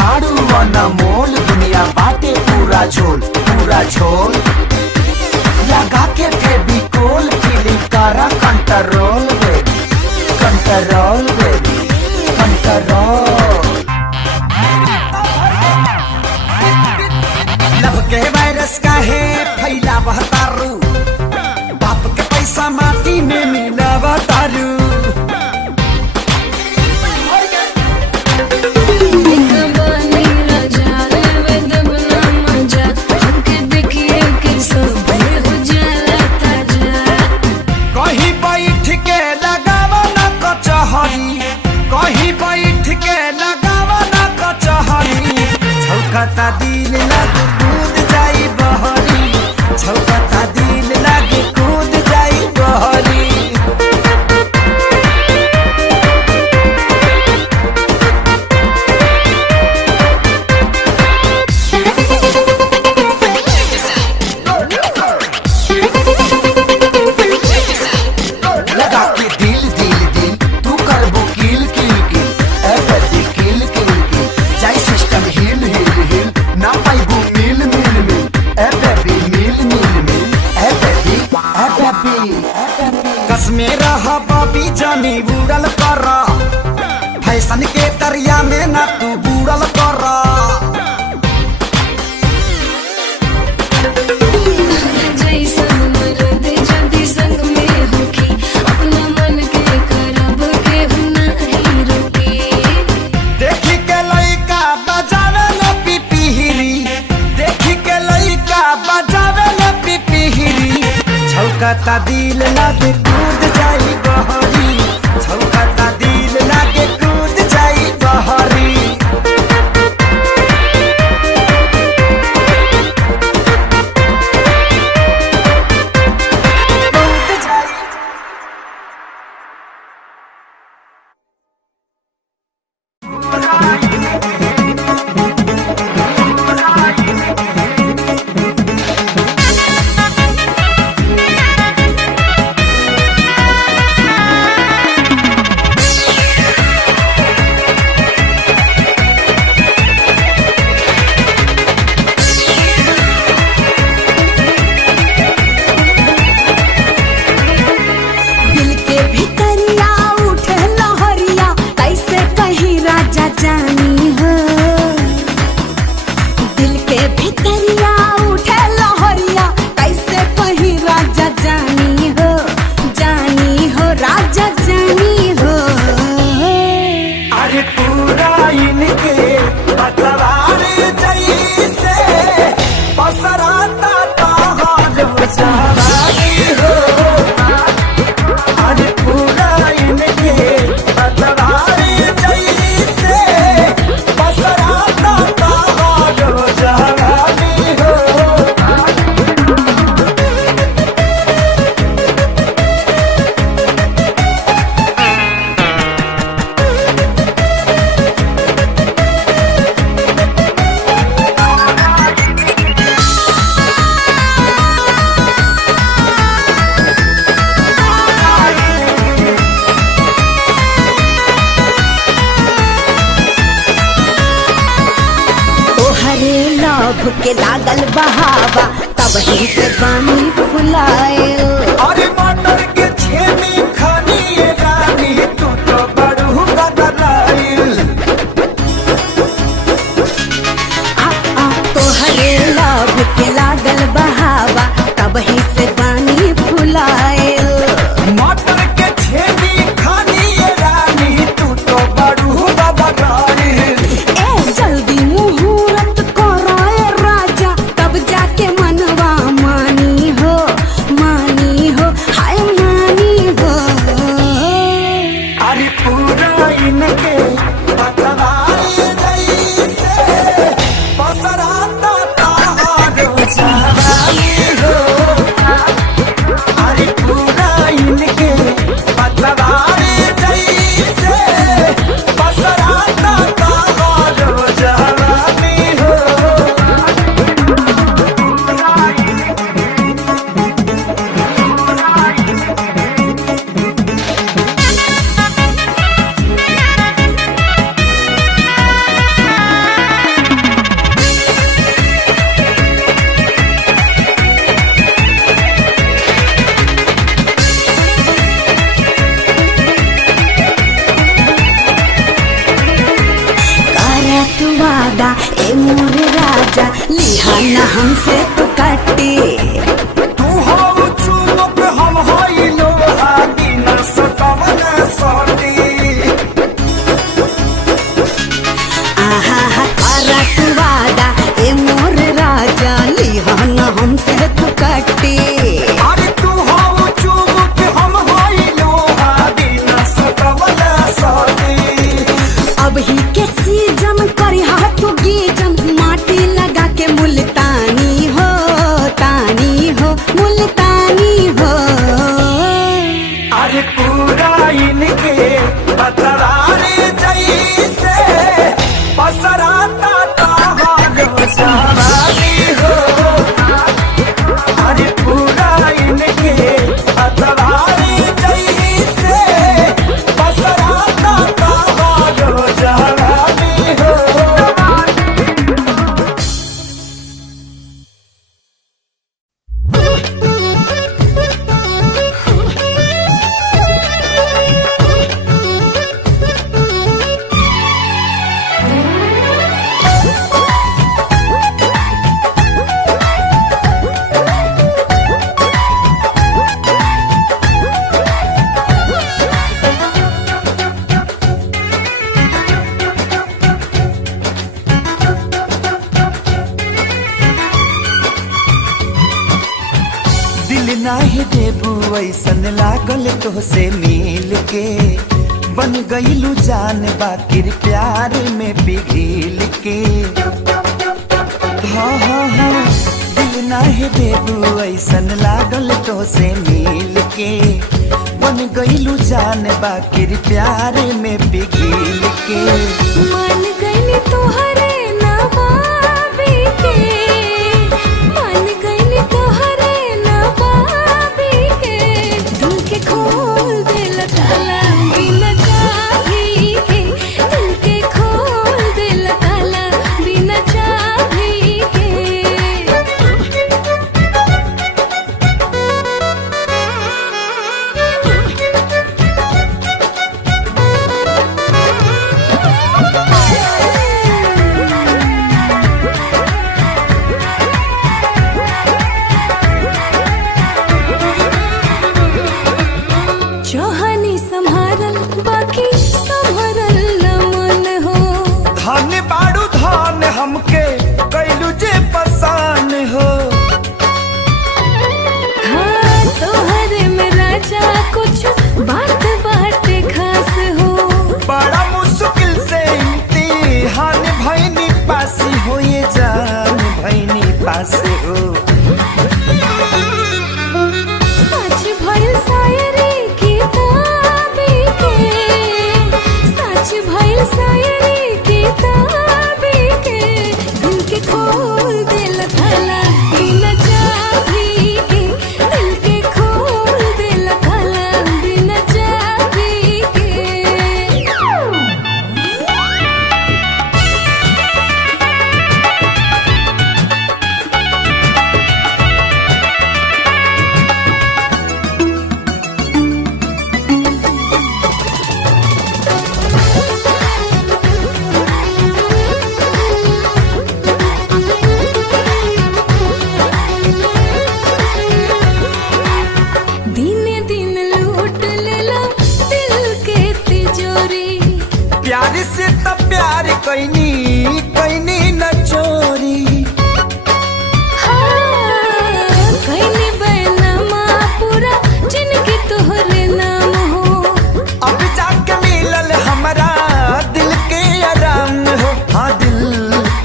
बाड़ू अनमोल दुनिया बाटे पूरा झोल लगा के फेविकोल फीलिंग करा कंट्रोल कंट्रोल लब के वायरस का है फैला बहतारू बाप के पैसा माटी में मिला बतारू कहीं बैठ के लगावा ना कचहरी कहीं बैठ के लगावा ना कचहरी छौकता दिल लागे कूद जाई बहरी छौकता दिल लागे कूद जाई बहरी लगा के दिल तू करबो किल एवरी किल जाई सिस्टम हिल ना पाइबो मिल एवरी मिल एवरी कसमे रह बबी जानी बुड़ल कर फैशन के दरिया में ना तू बुड़ल कर छौकता दिल लागे कूद जाई बहरी छौकता दिल लागे कूद जाई बहरी कूद जाई लभ के लागल बहावा तब ही से पानी फुलायल। अरे मटर के छेनी खानी ये रानी तू तो बड़ू बदलाइल। तोहरे लभ के लागल बहावा तब ही से पानी फुलायल। मटर के छेनी खानी ये रानी तू तो बड़ू बदलाइल। ए जल्दी मुहूर्त कराए राजा तब जाके मनवा मानी हो हाय मानी हो। अरे पूरा इनके बतवाए जैसे पसराता तारो जवानी हो। अरे पूरा इनके बतवाए जैसे पसराता तारो जवानी हो। करा तू वादा ए मोर राजा लिहाना हमसे तू कटे। तू हो चुप हम होइलो हादी न सतवन सती। आहा करा तू वादा ए मोर राजा लिहाना हमसे तू कटे। अरे तू हो चुप हम होइलो हादी न सतवन सती। अब ही के सीजन करी हाथ गीजन माटी लगा के मुल्तानी हो मुल्तानी हो। अरे पूरा इनके बतरारे जैसे पसराता तारो जवानी हो। अरे पूरा इनके बतरारे जैसे पसराता तारो जवानी हो। दिल नाही देबू ऐसन लागल तोहसे मिल के। बन गईलू जान बाकिर प्यार में पिघिल के। हाँ दिल नाही देबू ऐसन लागल तोहसे मिल के। बन गईलू जान बाकिर प्यार में पिघिल के। मन गईली तोहरे नवाबी के, मन गईली तोहरे नवाबी के। दिल के खोल दिल ताला बिना चाबी के, दिल के खोल दिल ताला बिना चाबी के। चौहानी संभारल बाकी संभरल न मन हो। धन बाड़ू धन हमके कैलू जे पसान हो। हाँ तोहरे में राजा कुछ बात बाटे खास हो। बड़ा मुश्किल से इम्तिहान भैनी पासी हो ये जान भैनी पास हो। सच भइल शायरी किताबी के, सच भइल शायरी किताबी के। दिल के खोल दिल ताला बिना चाबी के, दिल के खोल दिल ताला बिना चाबी के। कैनी न चोरी। कैनी बैनमा पूरा जिनके तोहरे नाम हो। अब जाके मिलल हमारा दिल के आराम हो। हाँ दिल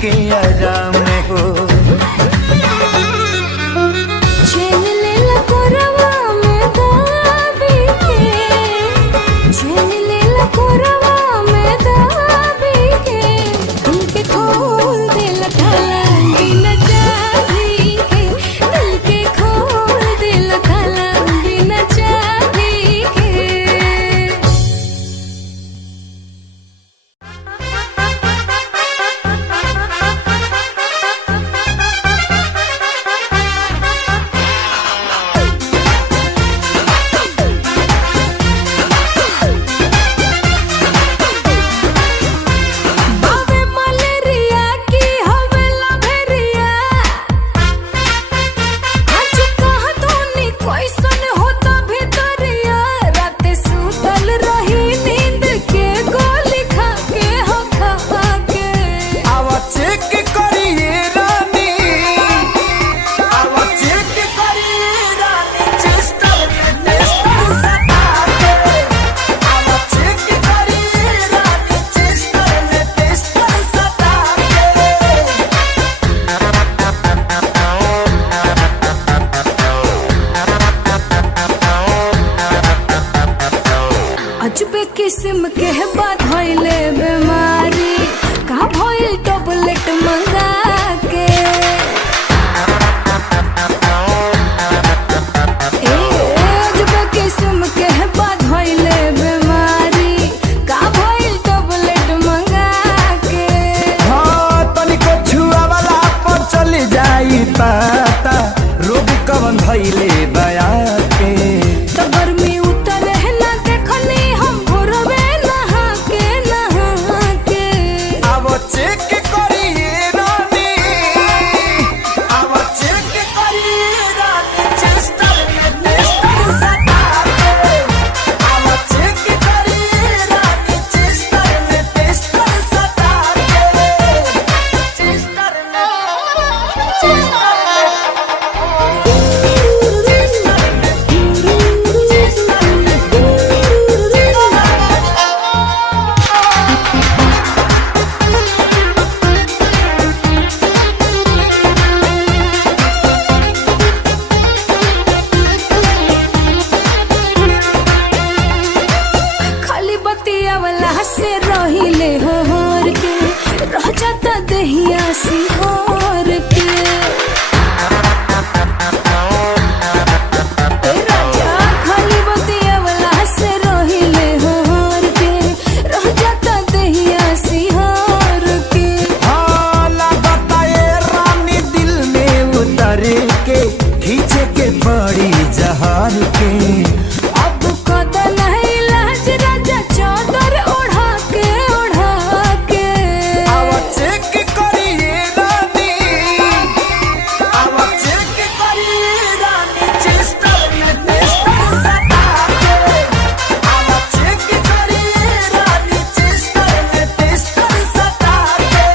के आराम हो। चैन लेला कोरवा में दाबी के, चैन लेला कोरवा में दाबी के, दिल के खोल देला ताला बिना चाबी के, दिल के खोल देला ताला बिना चाबी के। हवे मलेरिया की हवे लभेरिया, आज कहा तूने कैसन होता भितरिया। रात सुतल रही नींद के गोली खा के हो खा के। आवा चेक करिए रानी, आवा चेक करिए रानी, चेस्टर में टेस्टर सटा के। आवा चेक करिए रानी, चेस्टर में टेस्टर सटा के। अजबे किस्म के बात भइले बीमारी, का भइल टैबलेट मंगा के। अजबे किस्म के बात भइले बीमारी, का भइल टैबलेट मंगा के। हाँ तनिको छुआ वाला पर चली जाई पता, रोग कवन धइले बया के। तो गर्मी उतर है ना देखनी हम भोरवे नहा के। आवा चेक करिए रानी, आवा चेक करिए रानी, चेस्टर में टेस्टर सटा के। आवा चेक करिए रानी, चेस्टर में टेस्टर सटा के। चेस्टर खाली बतिया वाला से रहिले हर के, रह जाता दहिया सिहार के। ए राजा खाली बतिया वाला से रहिले हर के, रह जाता दहिया सिहार के। हाँ लागता ये रानी दिल में उतर के, खींचे के पड़ी जहार के। अब कदन है लाज राजा चादर ओढ़ा के। आवा चेक करिए रानी, आवा चेक करिए रानी, चेस्टर में टेस्टर सटा के। आवा चेक करिए रानी, चेस्टर में टेस्टर सटा के।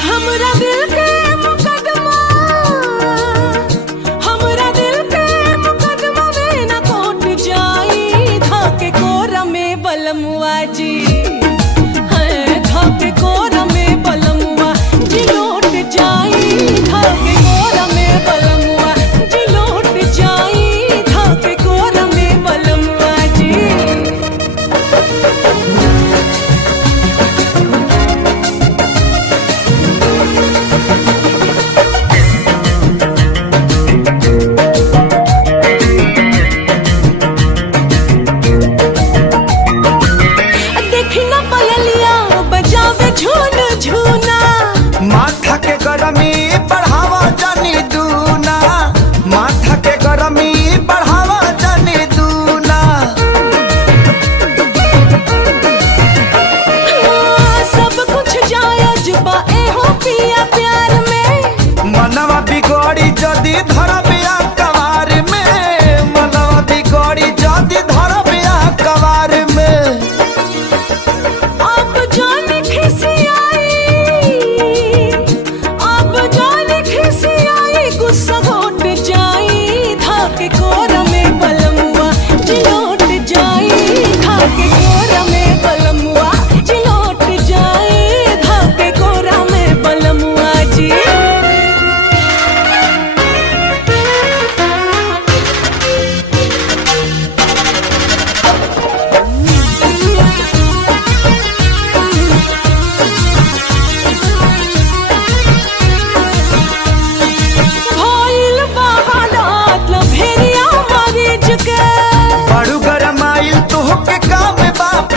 हमरा दिल के मुकदमा, हमरा दिल के मुकदमा में न कोट जाई। धाके कोरा में बलमुआ जी, है धाके कोरा में बलमुआ जी लौट जाई। धाके कोरा में बलमुआ जी लौट जाई। धाके कोरा में बलमुआ जी। देखी ना पयलिया बजावे झून झूना। माथा के गरमी बढ़ावा जानी दूना।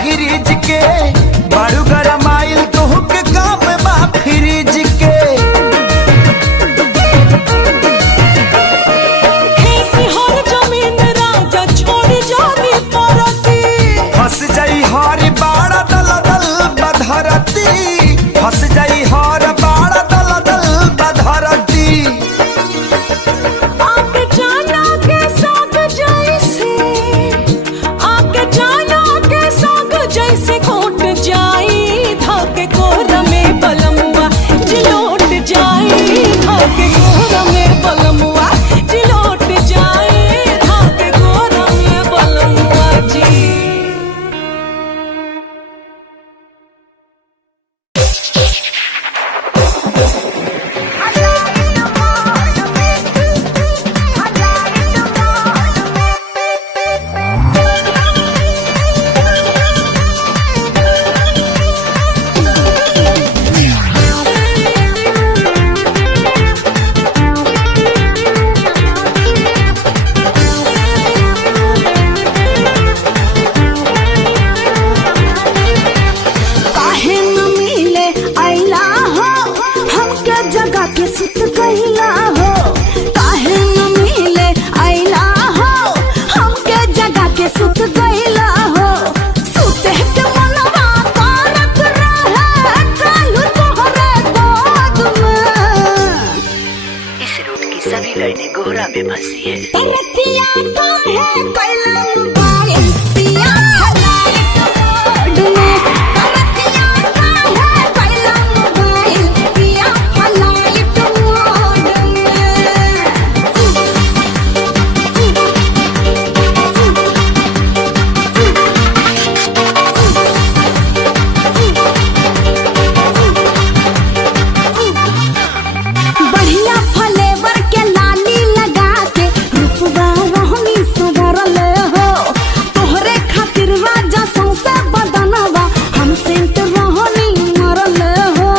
गिरिज के बारू गरम आइल तोह के काम बा फ्रिज के खेती हर जमीन राजा छोड़ जानी परती फंस जाई हर बाड़ा दल दल बधरती फंस जाई हर बाड़ा दल दल बधरती आके जाना के साग जैसे आके जाना के साग जैसे कोट जाई धाके कोर में बलमुआ जिलोट जाई धाके कोर में बलमुआ जिलोट जाई धाके कोर में बलमुआ जी काहे न मिले आइला हो हमके जगह के सुत गइला हो काहे न मिले आइला हो हमके जगह के सुत गइला हो सुते के मनवा करत रहे कालू तोहरे गोद में इस रूट की सभी लाइनें कोहरा में फंसी है। रतिया काहे कैला मोबाइल पिया हलाई मोड में रतिया काहे कैला मोबाइल पिया हलाई मोड बढ़िया फ्लेवर के लाली लगा के रूपवा रहनी सुधरल हो तोहरे खातिर राजा सौसे बदनवा हम सेंट रहनी मरल हो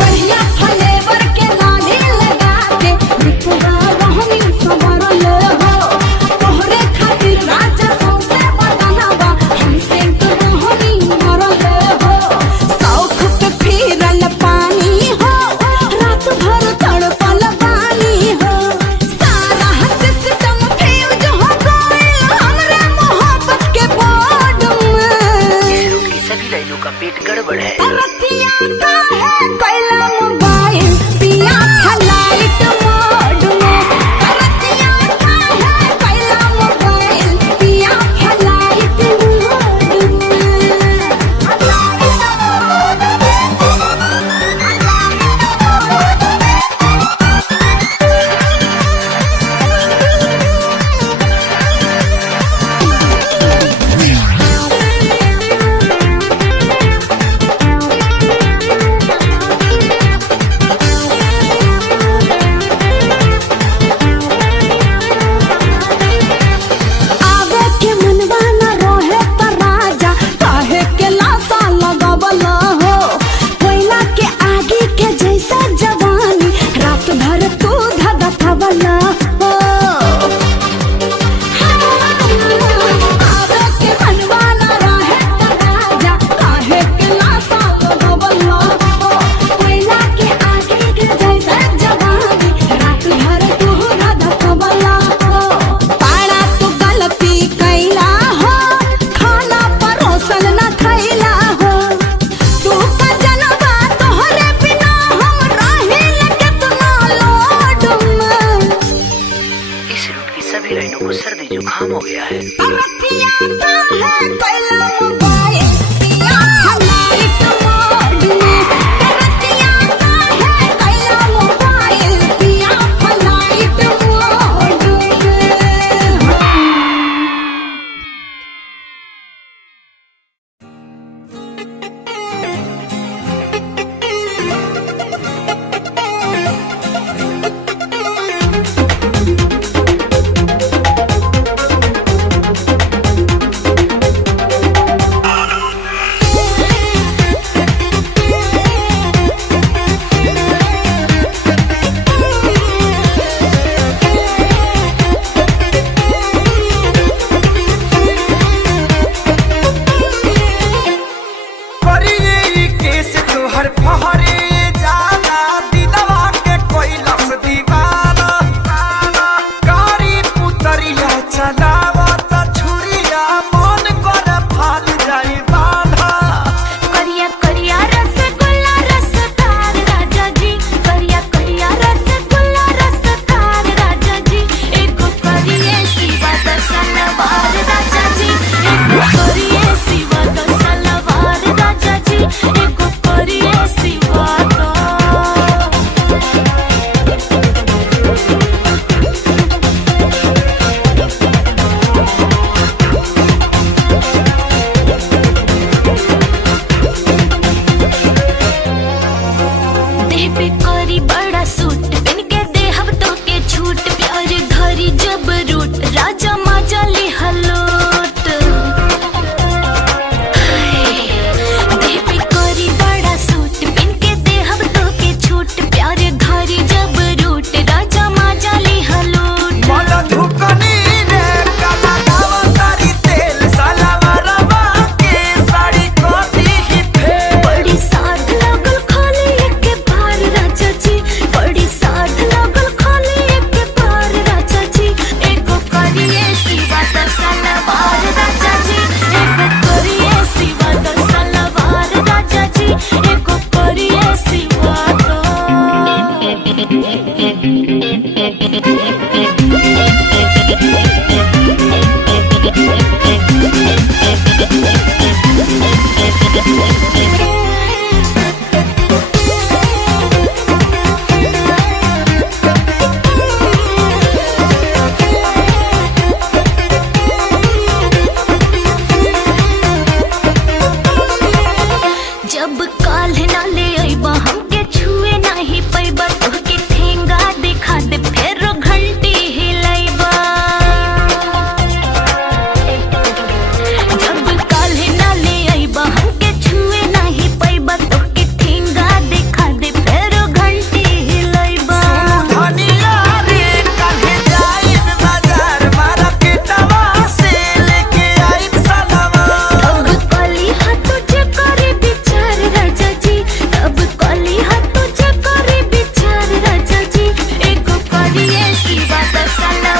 बढ़िया फ्लेवर के लाली लगा के रूपवा रहनी सुधरल हो तोहरे खातिर राजा सौसे बदनवा हम सेंट रहनी मरल हो शौक पे फिरल पानी हो रात भर तड़पल पानी हो सारा सिस्टम फ्यूज हो गइल हमरे मोहब्बत के बोर्ड में इस रूट की सभी लाइनों का पेट गड़बड़ है। रतिया काहे कैला मोबाइल पिया हलाइट मोड में रतिया काहे कैला मोबाइल पिया हलाइट मोड आवे के मनवा न रोहे त राजा काहे के लासा लगावल हो कोयला के आगे के जैसा जवानी रात भर तू धधकवल हो आवे के मनवा न रोहे त राजा काहे के लासा लगावल हो कोयला के आगे के जैसा जवानी रात भर तू धधकवल हो पाड़ा तू गलती कैला हो खाना परोसल न खैला हो तू का जनवा तोहरे बिना हम रहिल केतना लोड में इस रूट की सभी लाइनों को सर्दी जुकाम हो गया है। रतिया काहे कैला मोबाइल पिया हलाइट मोड में रतिया काहे कैला मोबाइल पिया हलाइट मोड में besalo